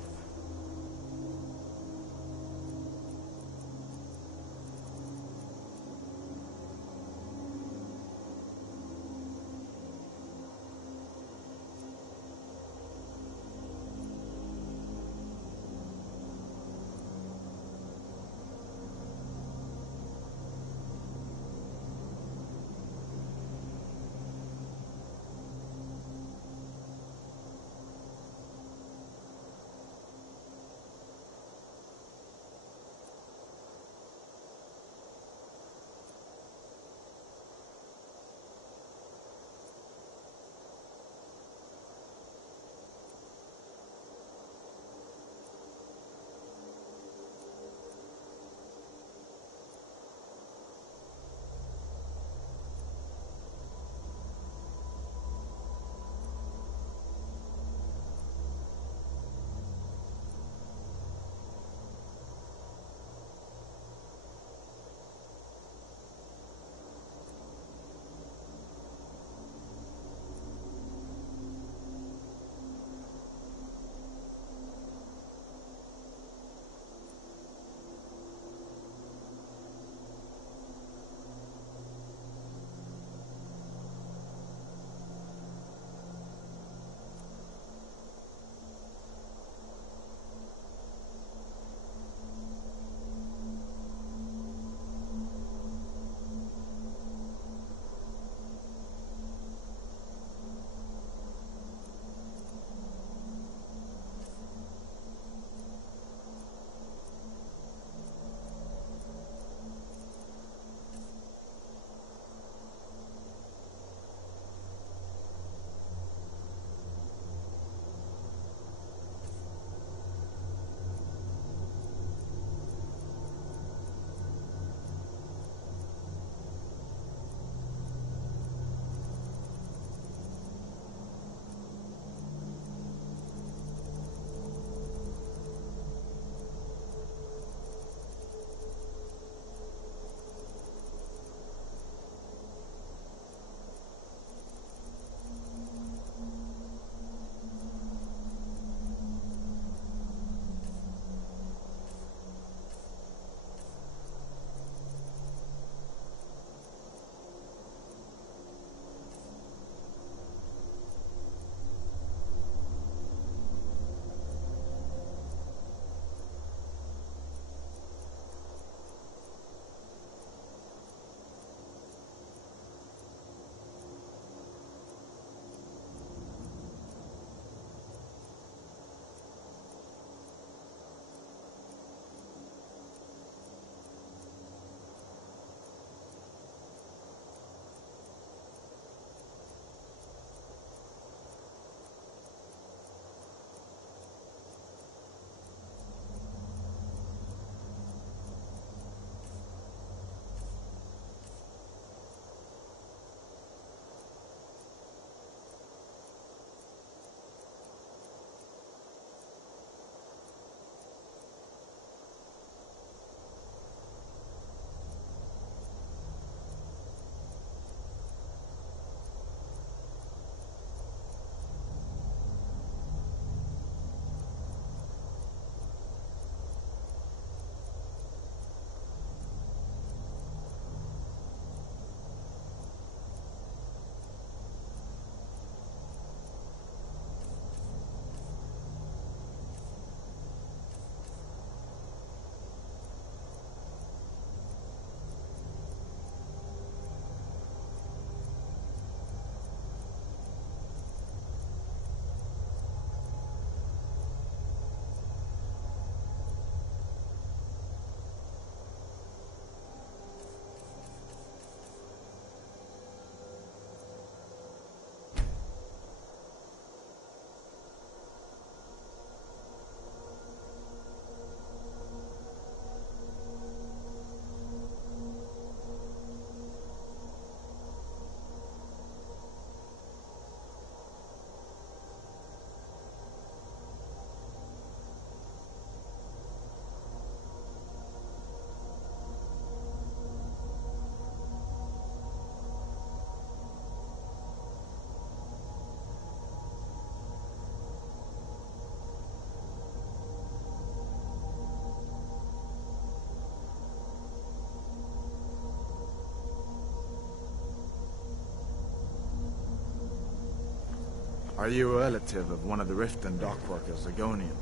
Are you a relative of one of the Riften dockworkers, Zagonian?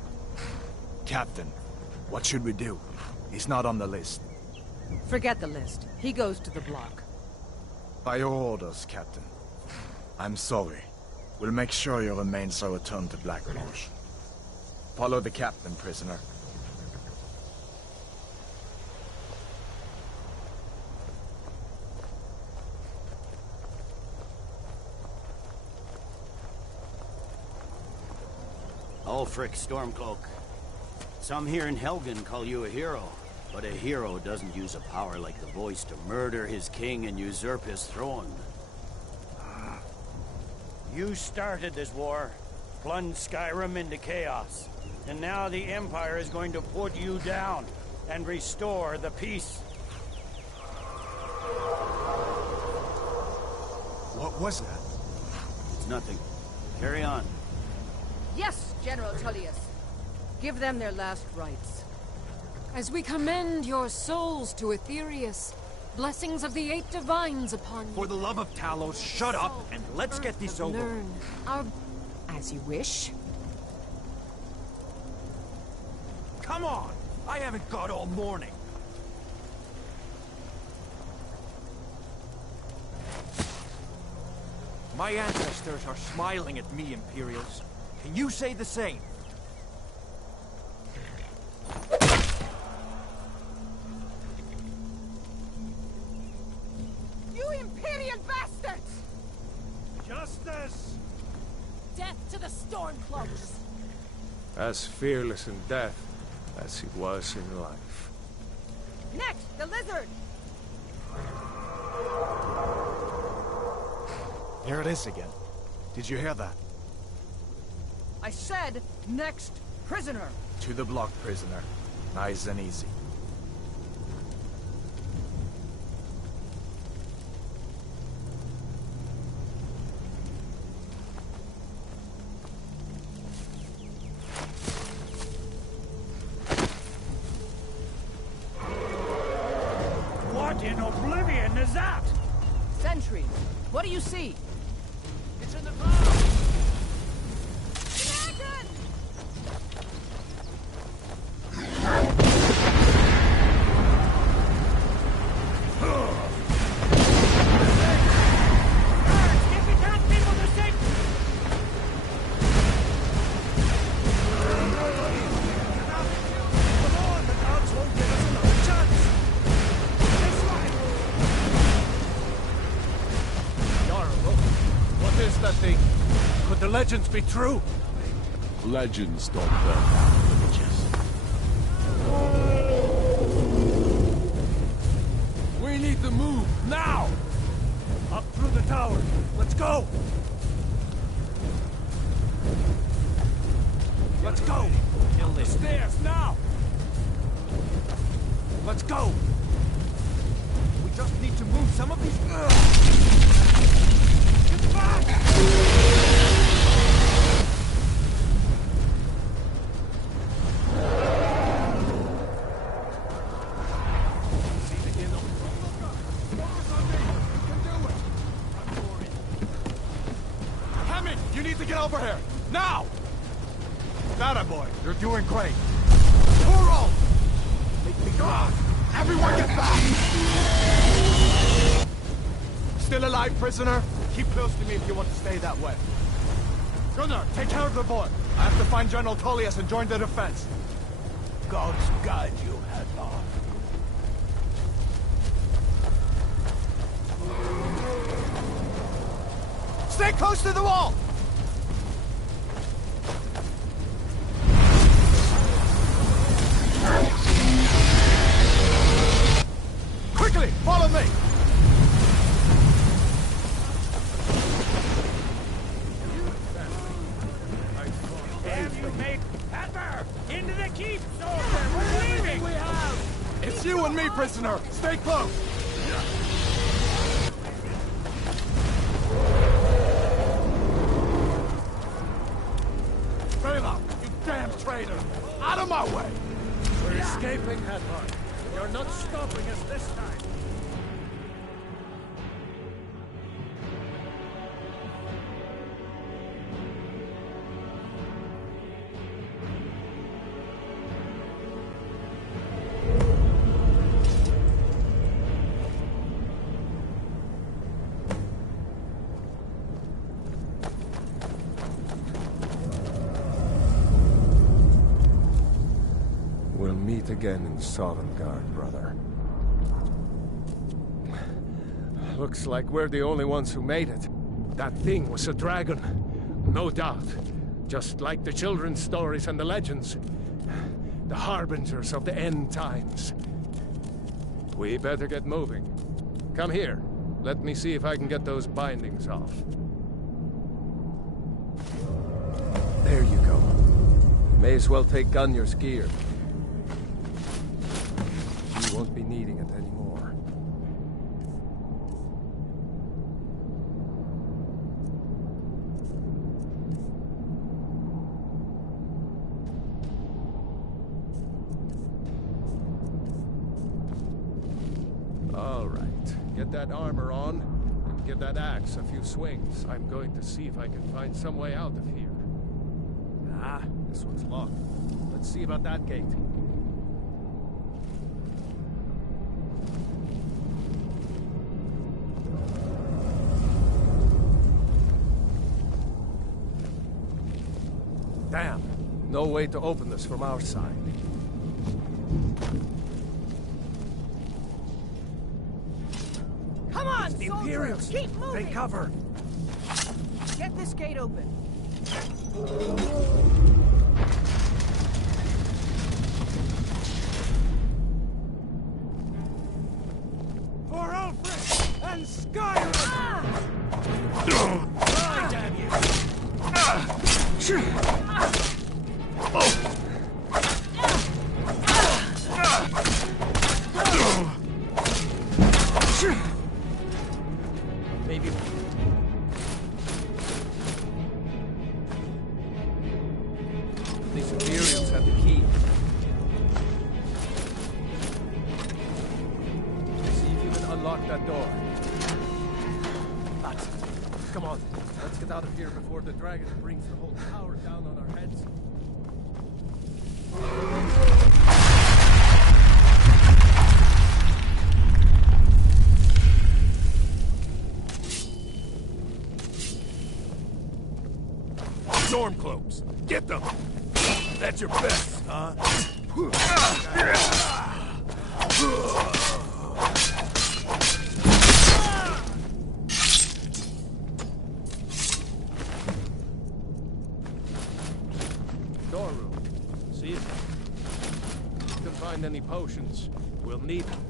Captain, what should we do? He's not on the list. Forget the list. He goes to the block. By your orders, Captain. I'm sorry. We'll make sure your remains are returned to Blackmarsh. Follow the captain, prisoner. Ulfric Stormcloak. Some here in Helgen call you a hero, but a hero doesn't use a power like the voice to murder his king and usurp his throne. You started this war, plunged Skyrim into chaos, and now the Empire is going to put you down and restore the peace. What was that? It's nothing. Carry on. Yes, General Tullius. Give them their last rites. As we commend your souls to Aetherius, blessings of the 8 divines upon you. For the love of Talos, shut up and let's get this over. Learn our... As you wish. Come on! I haven't got all morning. My ancestors are smiling at me, Imperials. Can you say the same? You Imperial bastards! Justice! Death to the Stormcloaks! As fearless in death as he was in life. Next, the lizard! There it is again. Did you hear that? I said, next prisoner! To the block, prisoner. Nice and easy. What in oblivion is that? Sentries, what do you see? It's in the clouds! Could the legends be true? Legends don't burn down villages. We need to move, now! Up through the tower. Let's go! Let's go! Kill the stairs, now! Let's go! We just need to move some of these... Get back! You need to get over here! Now! That boy, you're doing great. Toro! Make me go! Everyone get back! Still alive, prisoner? Keep close to me if you want to stay that way. Gunnar, take care of the boy. I have to find General Tullius and join the defense. Gods guide you, Hadvar. Stay close to the wall! Quickly, follow me! Have you made Hadvar! Into the keep, soldier! We're leaving! We have! It's you and me, prisoner! Stay close! Bela, you damn traitor! Out of my way! We're escaping, Hadvar. You're not stopping us this time. again in Sovngarde, brother. Looks like we're the only ones who made it. That thing was a dragon. No doubt. Just like the children's stories and the legends. The harbingers of the end times. We better get moving. Come here. Let me see if I can get those bindings off. There you go. May as well take Gunjar's gear. She won't be needing it anymore. All right. Get that armor on, and give that axe a few swings. I'm going to see if I can find some way out of here. Ah, this one's locked. Let's see about that gate. Damn! No way to open this from our side. Come on, the soldiers! Imperials! Keep moving! Take cover! Get this gate open. For Ulfric and Skyrim! Die, damn you! Maybe. These Imperials have the key. See if you can unlock that door. That's it. Come on, let's get out of here before the dragon brings the whole tower down on our heads. Stormcloaks! Get them! That's your best, huh? Storeroom. See if you can find any potions. We'll need them.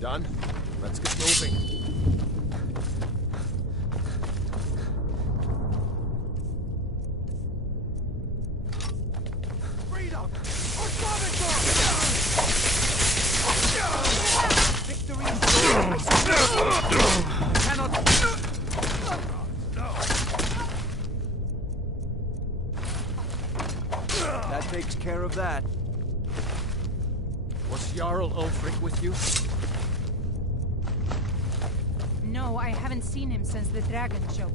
Done? Let's get moving. Freedom! Or Victory is yours! I cannot... That takes care of that. Was Jarl Ulfric with you? No, I haven't seen him since the dragon show.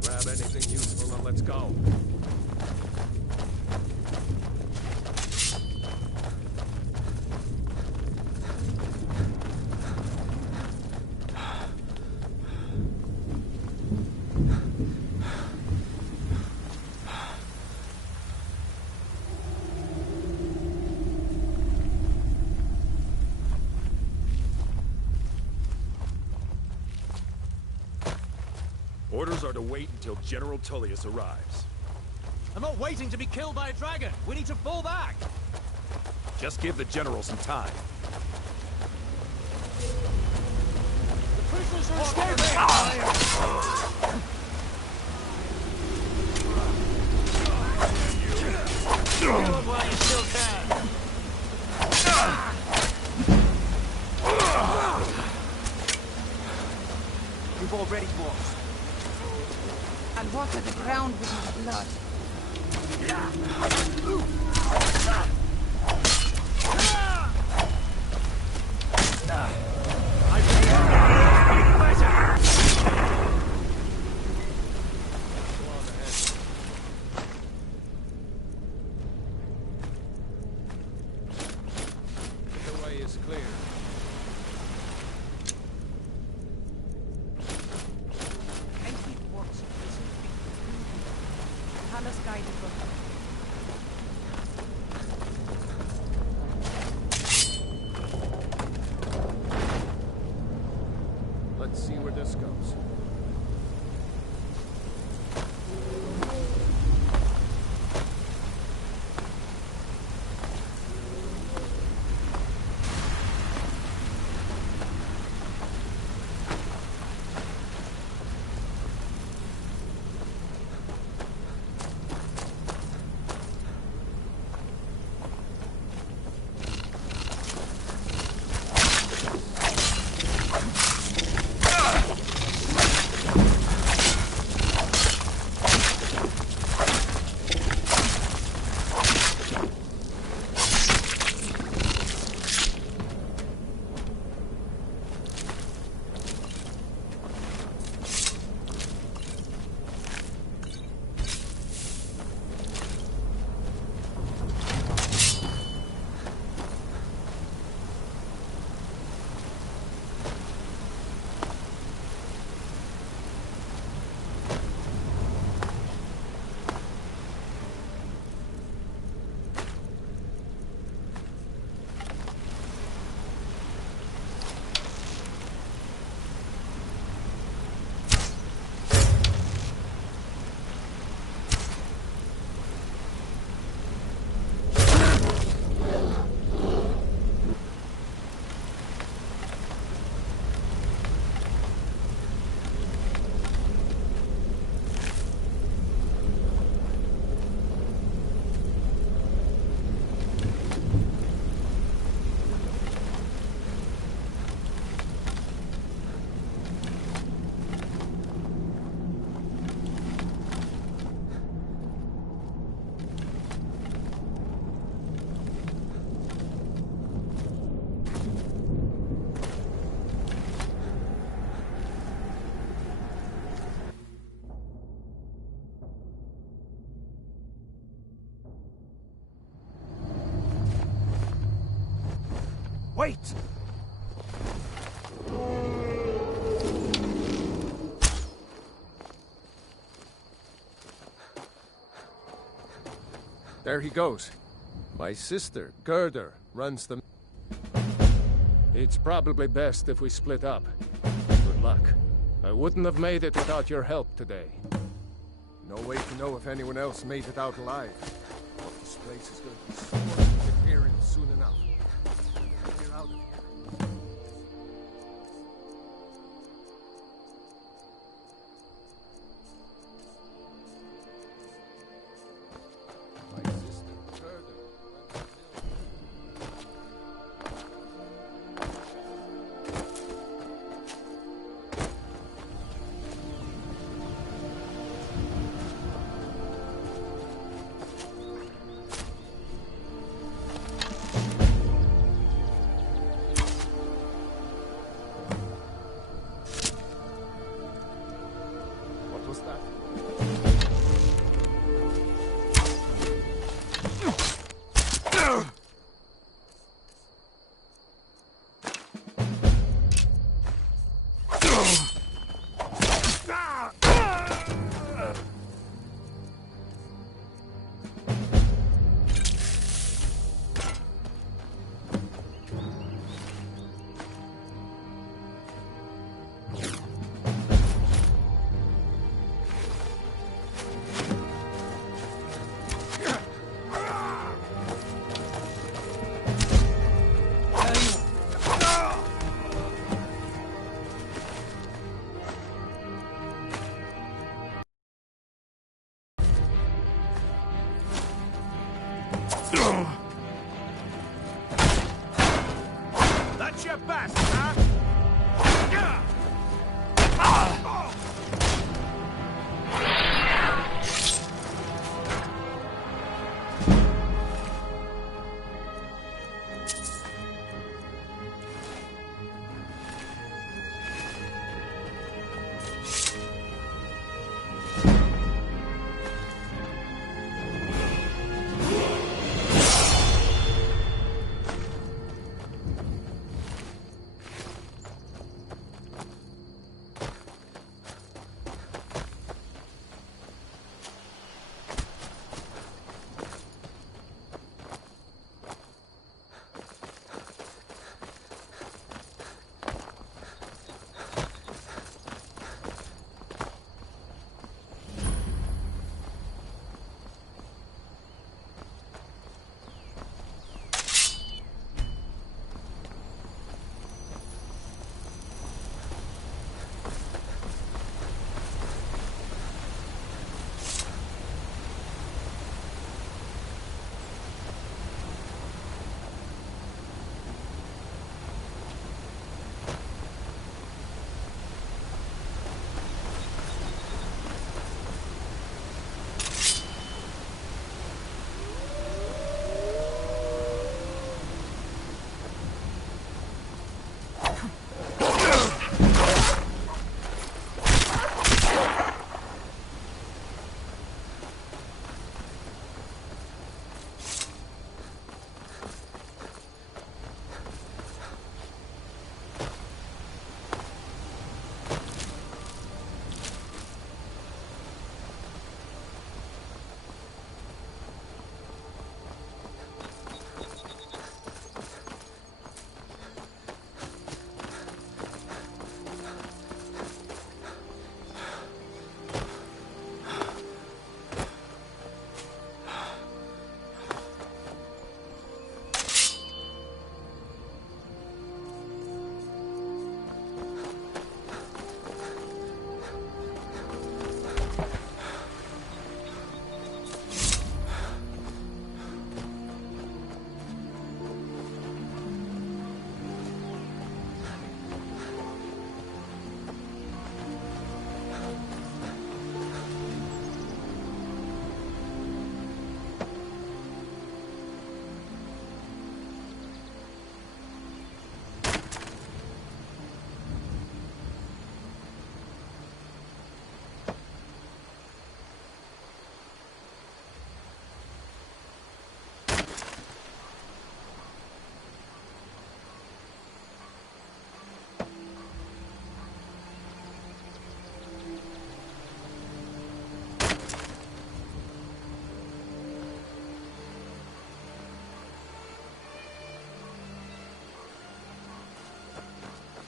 Grab anything useful and let's go. Orders are to wait until General Tullius arrives. I'm not waiting to be killed by a dragon. We need to fall back. Just give the general some time. The prisoners are escaping. Kill them while you still can. You've already lost. I'll water the ground with my blood. The way is clear. Palace guided book. Let's see where this goes. Wait! There he goes. My sister, Gerder, runs the... It's probably best if we split up. Good luck. I wouldn't have made it without your help today. No way to know if anyone else made it out alive. This place is going to be swarming with Imperials soon enough. We're out of here.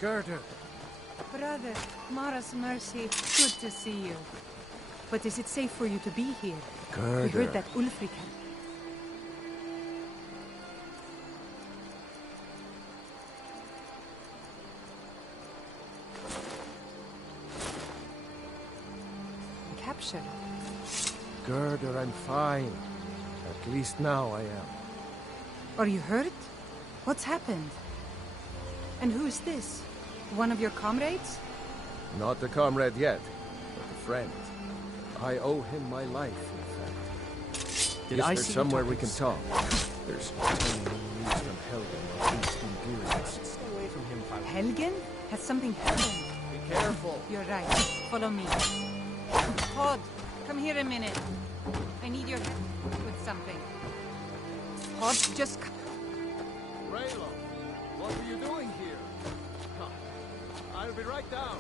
Girder. Brother, Mara's mercy, good to see you. But is it safe for you to be here? Girder. We heard that Ulfric had... captured. Girder, I'm fine. At least now I am. Are you hurt? What's happened? And who's this? One of your comrades? Not a comrade yet, but a friend. I owe him my life, in fact. Did I Is see there you somewhere talking we can to talk? There's tiny news from Helgen of East Imperials. Stay away from him if I... Helgen? Has something happened? Be careful. You're right. Follow me. Todd, come here a minute. I need your help with something. Todd, just... Raylo, what are you doing here? Come, I'll be right down.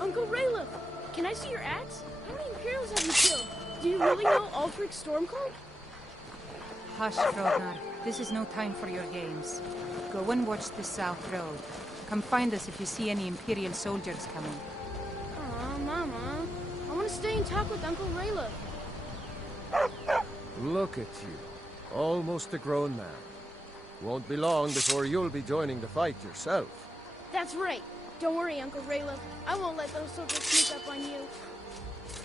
Uncle Raylo, can I see your axe? How many Imperials have you killed? Do you really know Ulfric Stormcloak? Hush, Rodnar. This is no time for your games. Go and watch the South Road. Come find us if you see any Imperial soldiers coming. Aw, Mama. I want to stay and talk with Uncle Raylo. Look at you. Almost a grown man. Won't be long before you'll be joining the fight yourself. That's right. Don't worry, Uncle Raylo. I won't let those soldiers sneak up on you.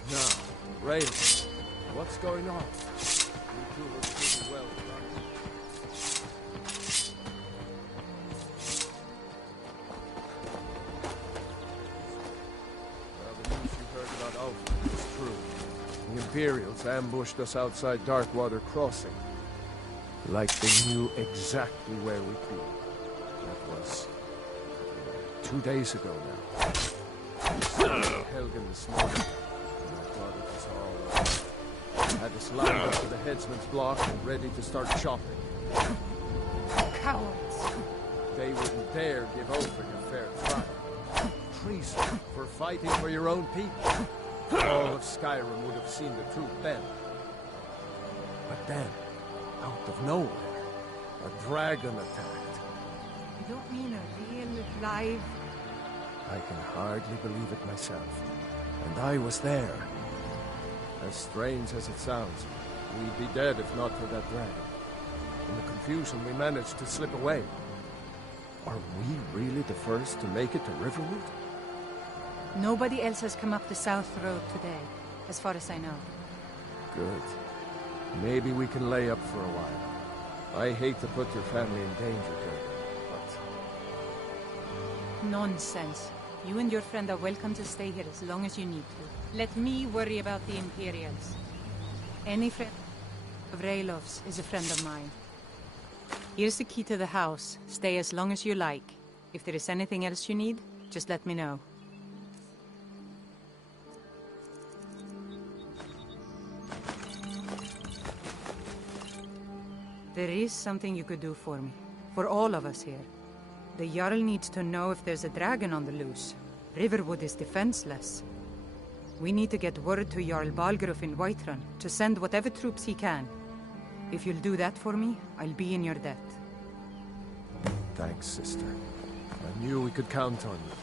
Now, Raylo, what's going on? You two look pretty well done. Well, the news you heard about Ulfric is true. The Imperials ambushed us outside Darkwater Crossing. Like they knew exactly where we'd be. That was 2 days ago now. Helgen this morning, and I thought it was all over. Had us lined up to the headsman's block and ready to start chopping. Cowards. They wouldn't dare give Ulfric a fair trial. Treason for fighting for your own people. All of Skyrim would have seen the truth then. But then, out of nowhere, a dragon attacked. You don't mean a real, live... I can hardly believe it myself. And I was there. As strange as it sounds, we'd be dead if not for that dragon. In the confusion, we managed to slip away. Are we really the first to make it to Riverwood? Nobody else has come up the South Road today, as far as I know. Good. Maybe we can lay up for a while. I hate to put your family in danger, Gerda, but... Nonsense. You and your friend are welcome to stay here as long as you need to. Let me worry about the Imperials. Any friend of Raylov's is a friend of mine. Here's the key to the house. Stay as long as you like. If there is anything else you need, just let me know. There is something you could do for me. For all of us here. The Jarl needs to know if there's a dragon on the loose. Riverwood is defenseless. We need to get word to Jarl Balgruuf in Whiterun to send whatever troops he can. If you'll do that for me, I'll be in your debt. Thanks, sister. I knew we could count on you.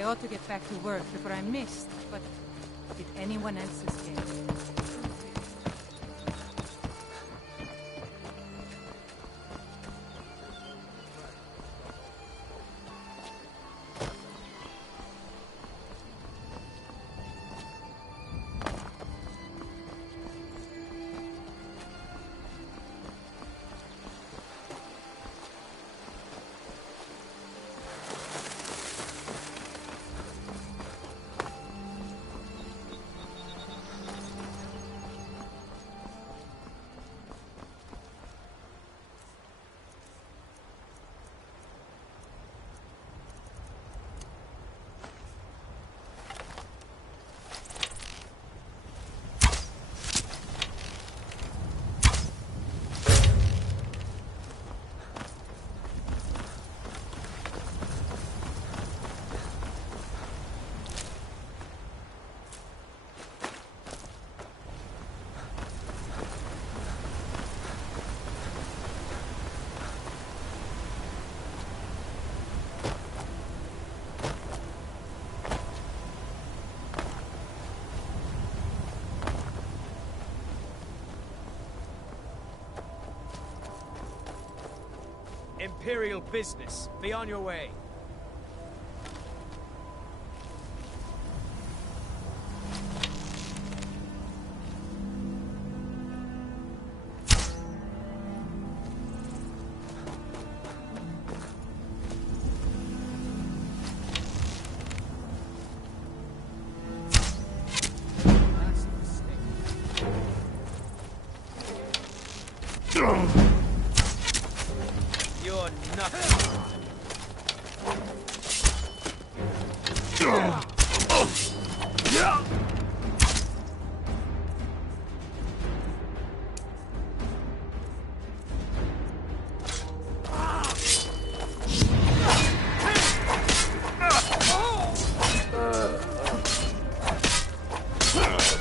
I ought to get back to work before I'm missed, but did anyone else escape? Imperial business. Be on your way. You're nothing.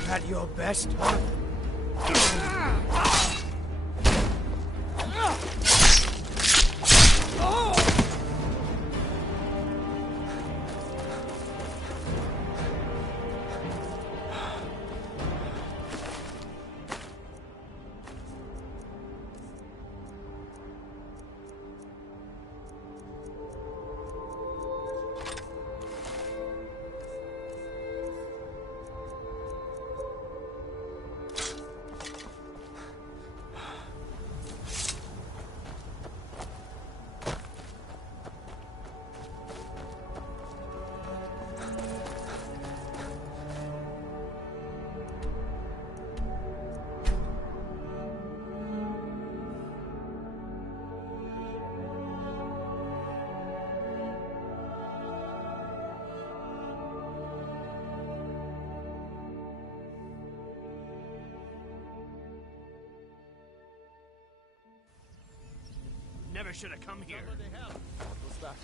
At your best, huh? Never should have come here. What's that?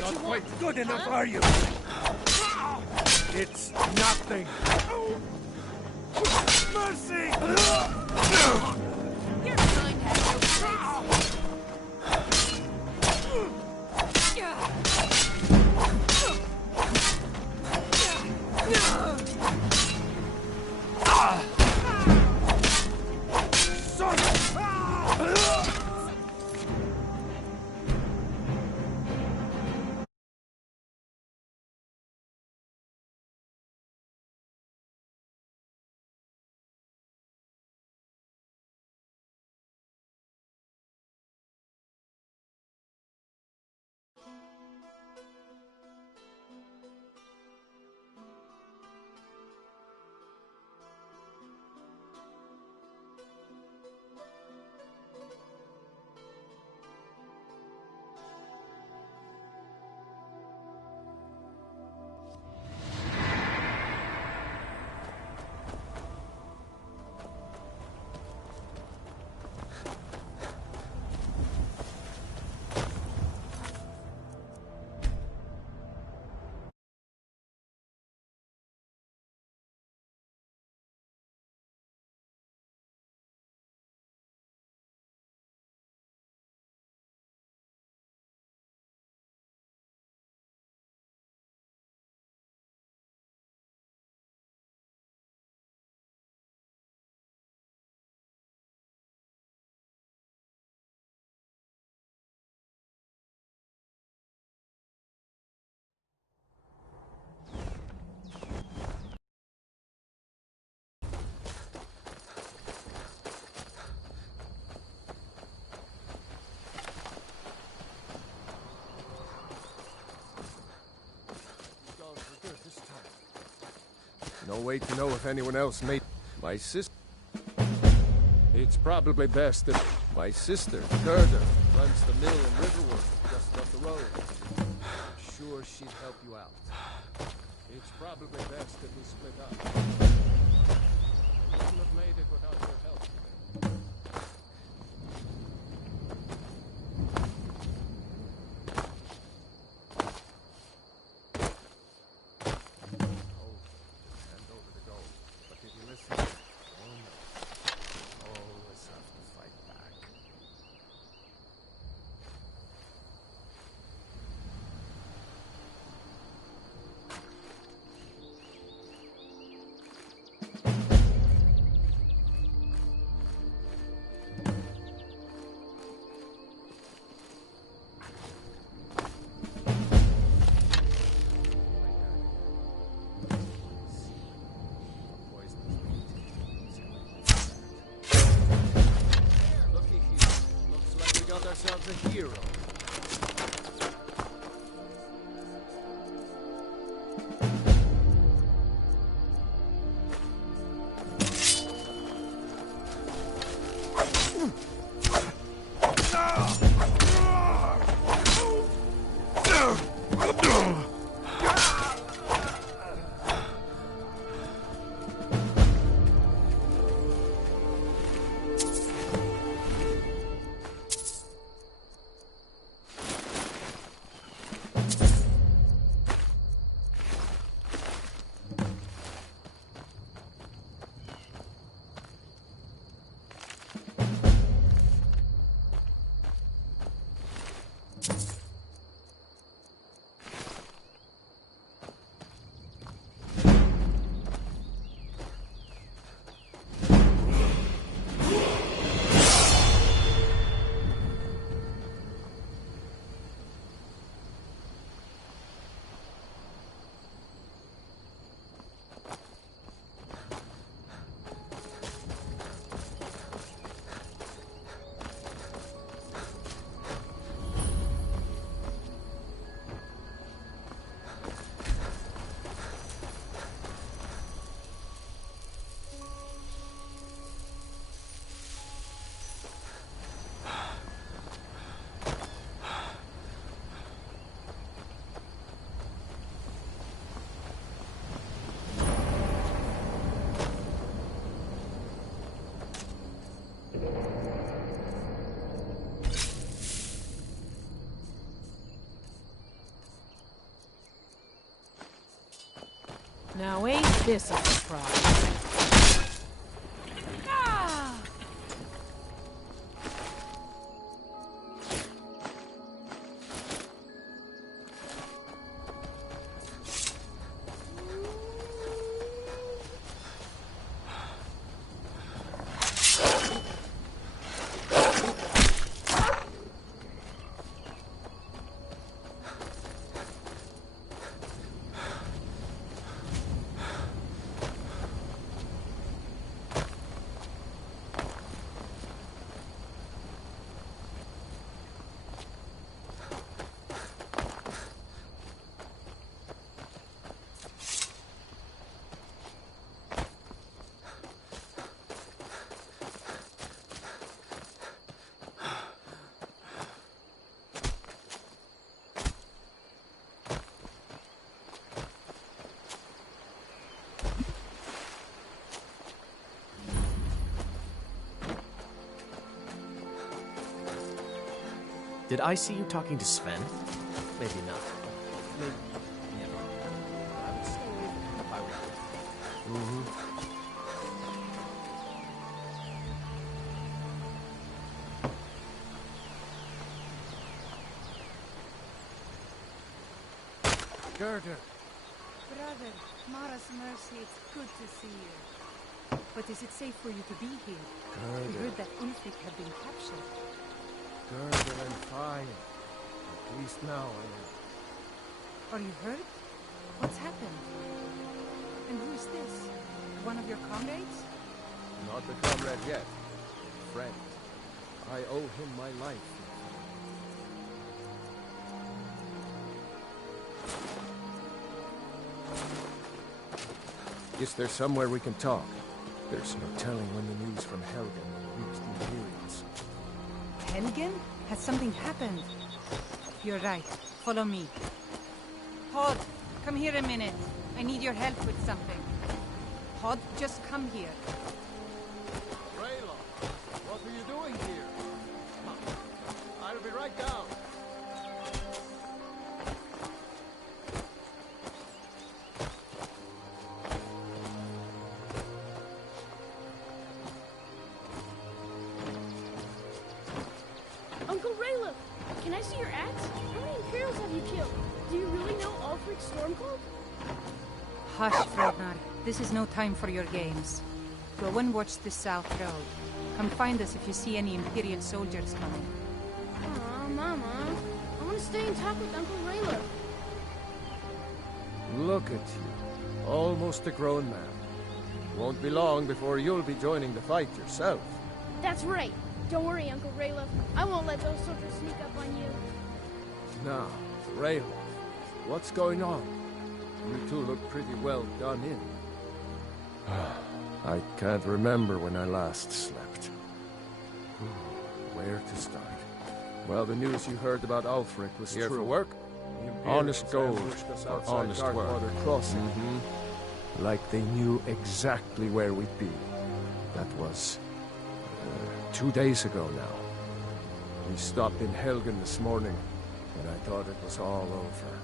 Not quite good enough, are you? It's nothing. Mercy! Your kind has no place. No way to know if anyone else made... My sister... It's probably best if... My sister, Gerda, runs the mill in Riverwood, just up the road. I'm sure she'd help you out. It's probably best if we split up. Wouldn't have made it without your help. Now ain't this a surprise? Did I see you talking to Sven? Maybe not. Maybe. Yeah. I would stay away from him if I were you. Mm-hmm. Gerda. Brother, Mara's mercy, it's good to see you. But is it safe for you to be here? Gerda. We heard that Ulfric had been captured. Gerda, I'm fine. At least now I am. Are you hurt? What's happened? And who's this? One of your comrades? Not the comrade yet. A friend. I owe him my life. Guess there's somewhere we can talk. There's no telling when the news from Helgen will reach the Imperials. Helgen? Has something happened? You're right. Follow me. Pod, come here a minute. I need your help with something. Pod, just come here. Raylo, what are you doing here? I'll be right down. Uncle Raylo, can I see your axe? How many Imperials have you killed? Do you really know Ulfric Stormcloak? Hush, Frednar. This is no time for your games. Go and watch the South Road. Come find us if you see any Imperial soldiers coming. Aw, Mama. I want to stay and talk with Uncle Raylo. Look at you. Almost a grown man. Won't be long before you'll be joining the fight yourself. That's right. Don't worry, Uncle Raylo. I won't let those soldiers sneak up on you. Now, Raylo, what's going on? You two look pretty well done in. I can't remember when I last slept. Where to start? Well, the news you heard about Ulfric was Here true. for work? Honest gold or for honest work. Crossing. Like they knew exactly where we'd be. That was 2 days ago now. We stopped in Helgen this morning, and I thought it was all over.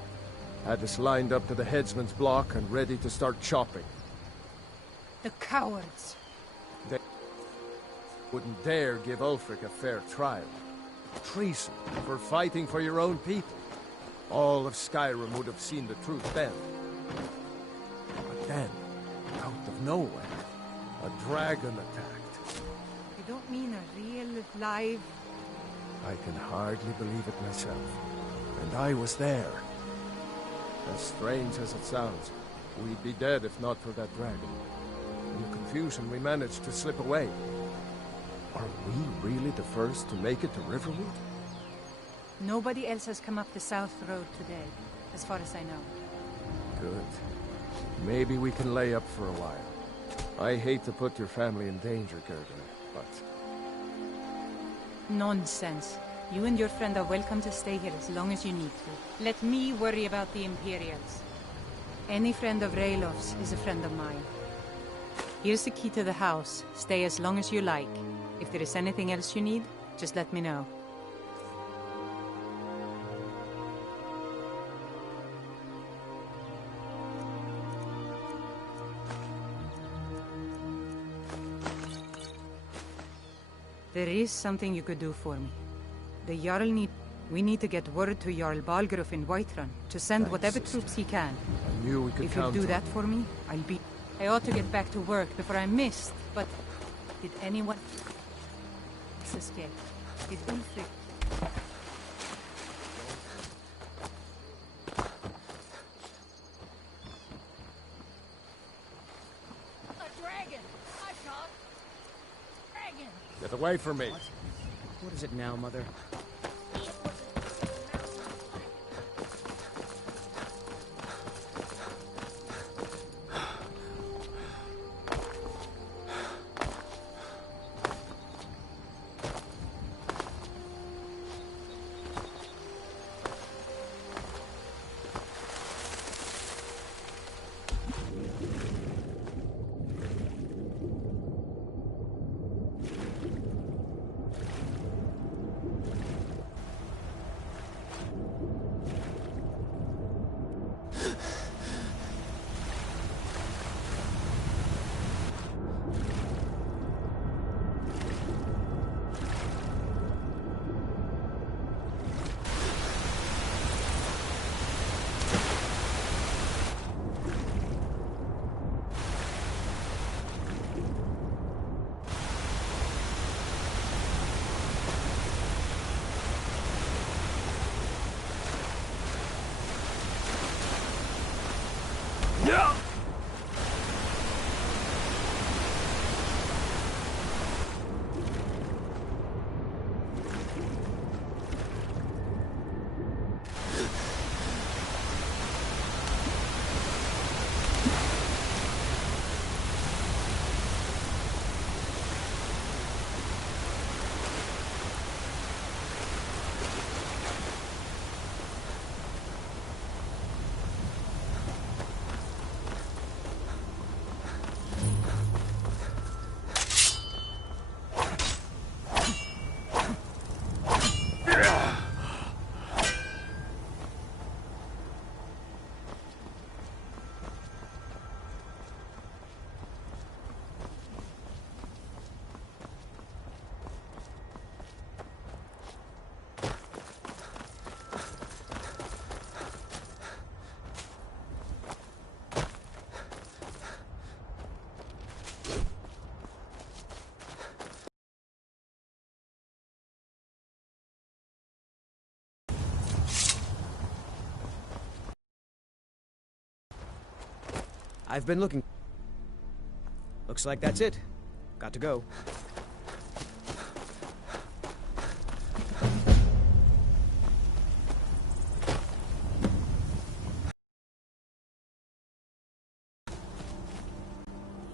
Had us lined up to the headsman's block and ready to start chopping. The cowards! They wouldn't dare give Ulfric a fair trial. Treason for fighting for your own people. All of Skyrim would have seen the truth then. But then, out of nowhere, a dragon attacked. You don't mean a real, live... I can hardly believe it myself. And I was there. As strange as it sounds, we'd be dead if not for that dragon. In the confusion, we managed to slip away. Are we really the first to make it to Riverwood? Nobody else has come up the South Road today, as far as I know. Good. Maybe we can lay up for a while. I hate to put your family in danger, Gerda, but... Nonsense. You and your friend are welcome to stay here as long as you need to. Let me worry about the Imperials. Any friend of Raylof's is a friend of mine. Here's the key to the house. Stay as long as you like. If there is anything else you need, just let me know. There is something you could do for me. The Jarl we need to get word to Jarl Balgruuf in Whiterun to send Thanks, whatever sister. troops he can. I knew we could If you count do on that you. for me, I'll be... I ought to get back to work before I missed, but... Did anyone... escape? Did Ulfric... A dragon! I shot! Dragon! Get away from me. What is it now, Mother? I've been looking. Looks like that's it. Got to go.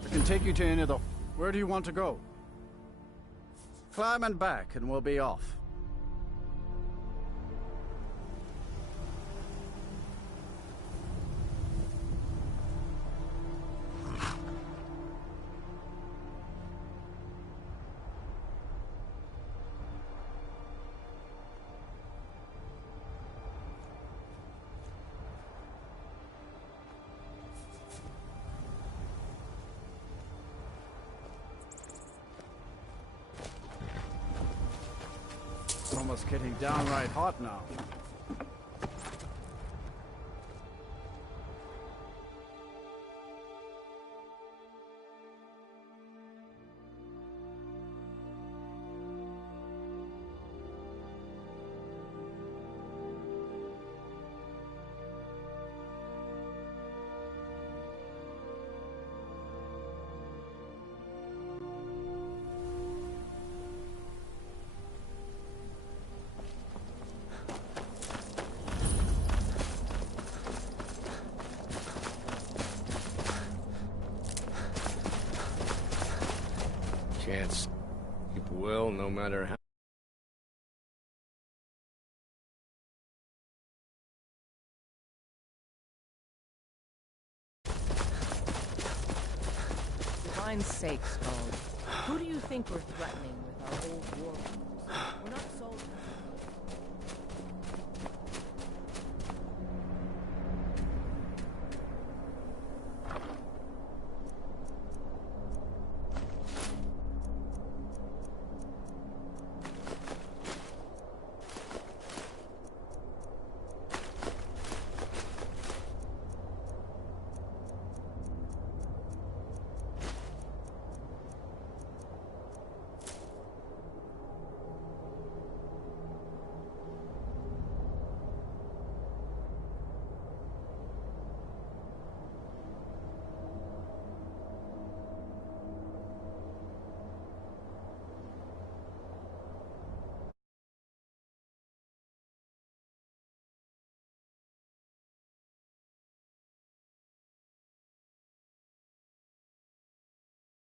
I can take you to any of the... Where do you want to go? Climb and back, and we'll be off. It's almost getting downright hot now. Can't sleep well, no matter how. Divine's sake, Skull. Who do you think we're threatening with our old war? We're not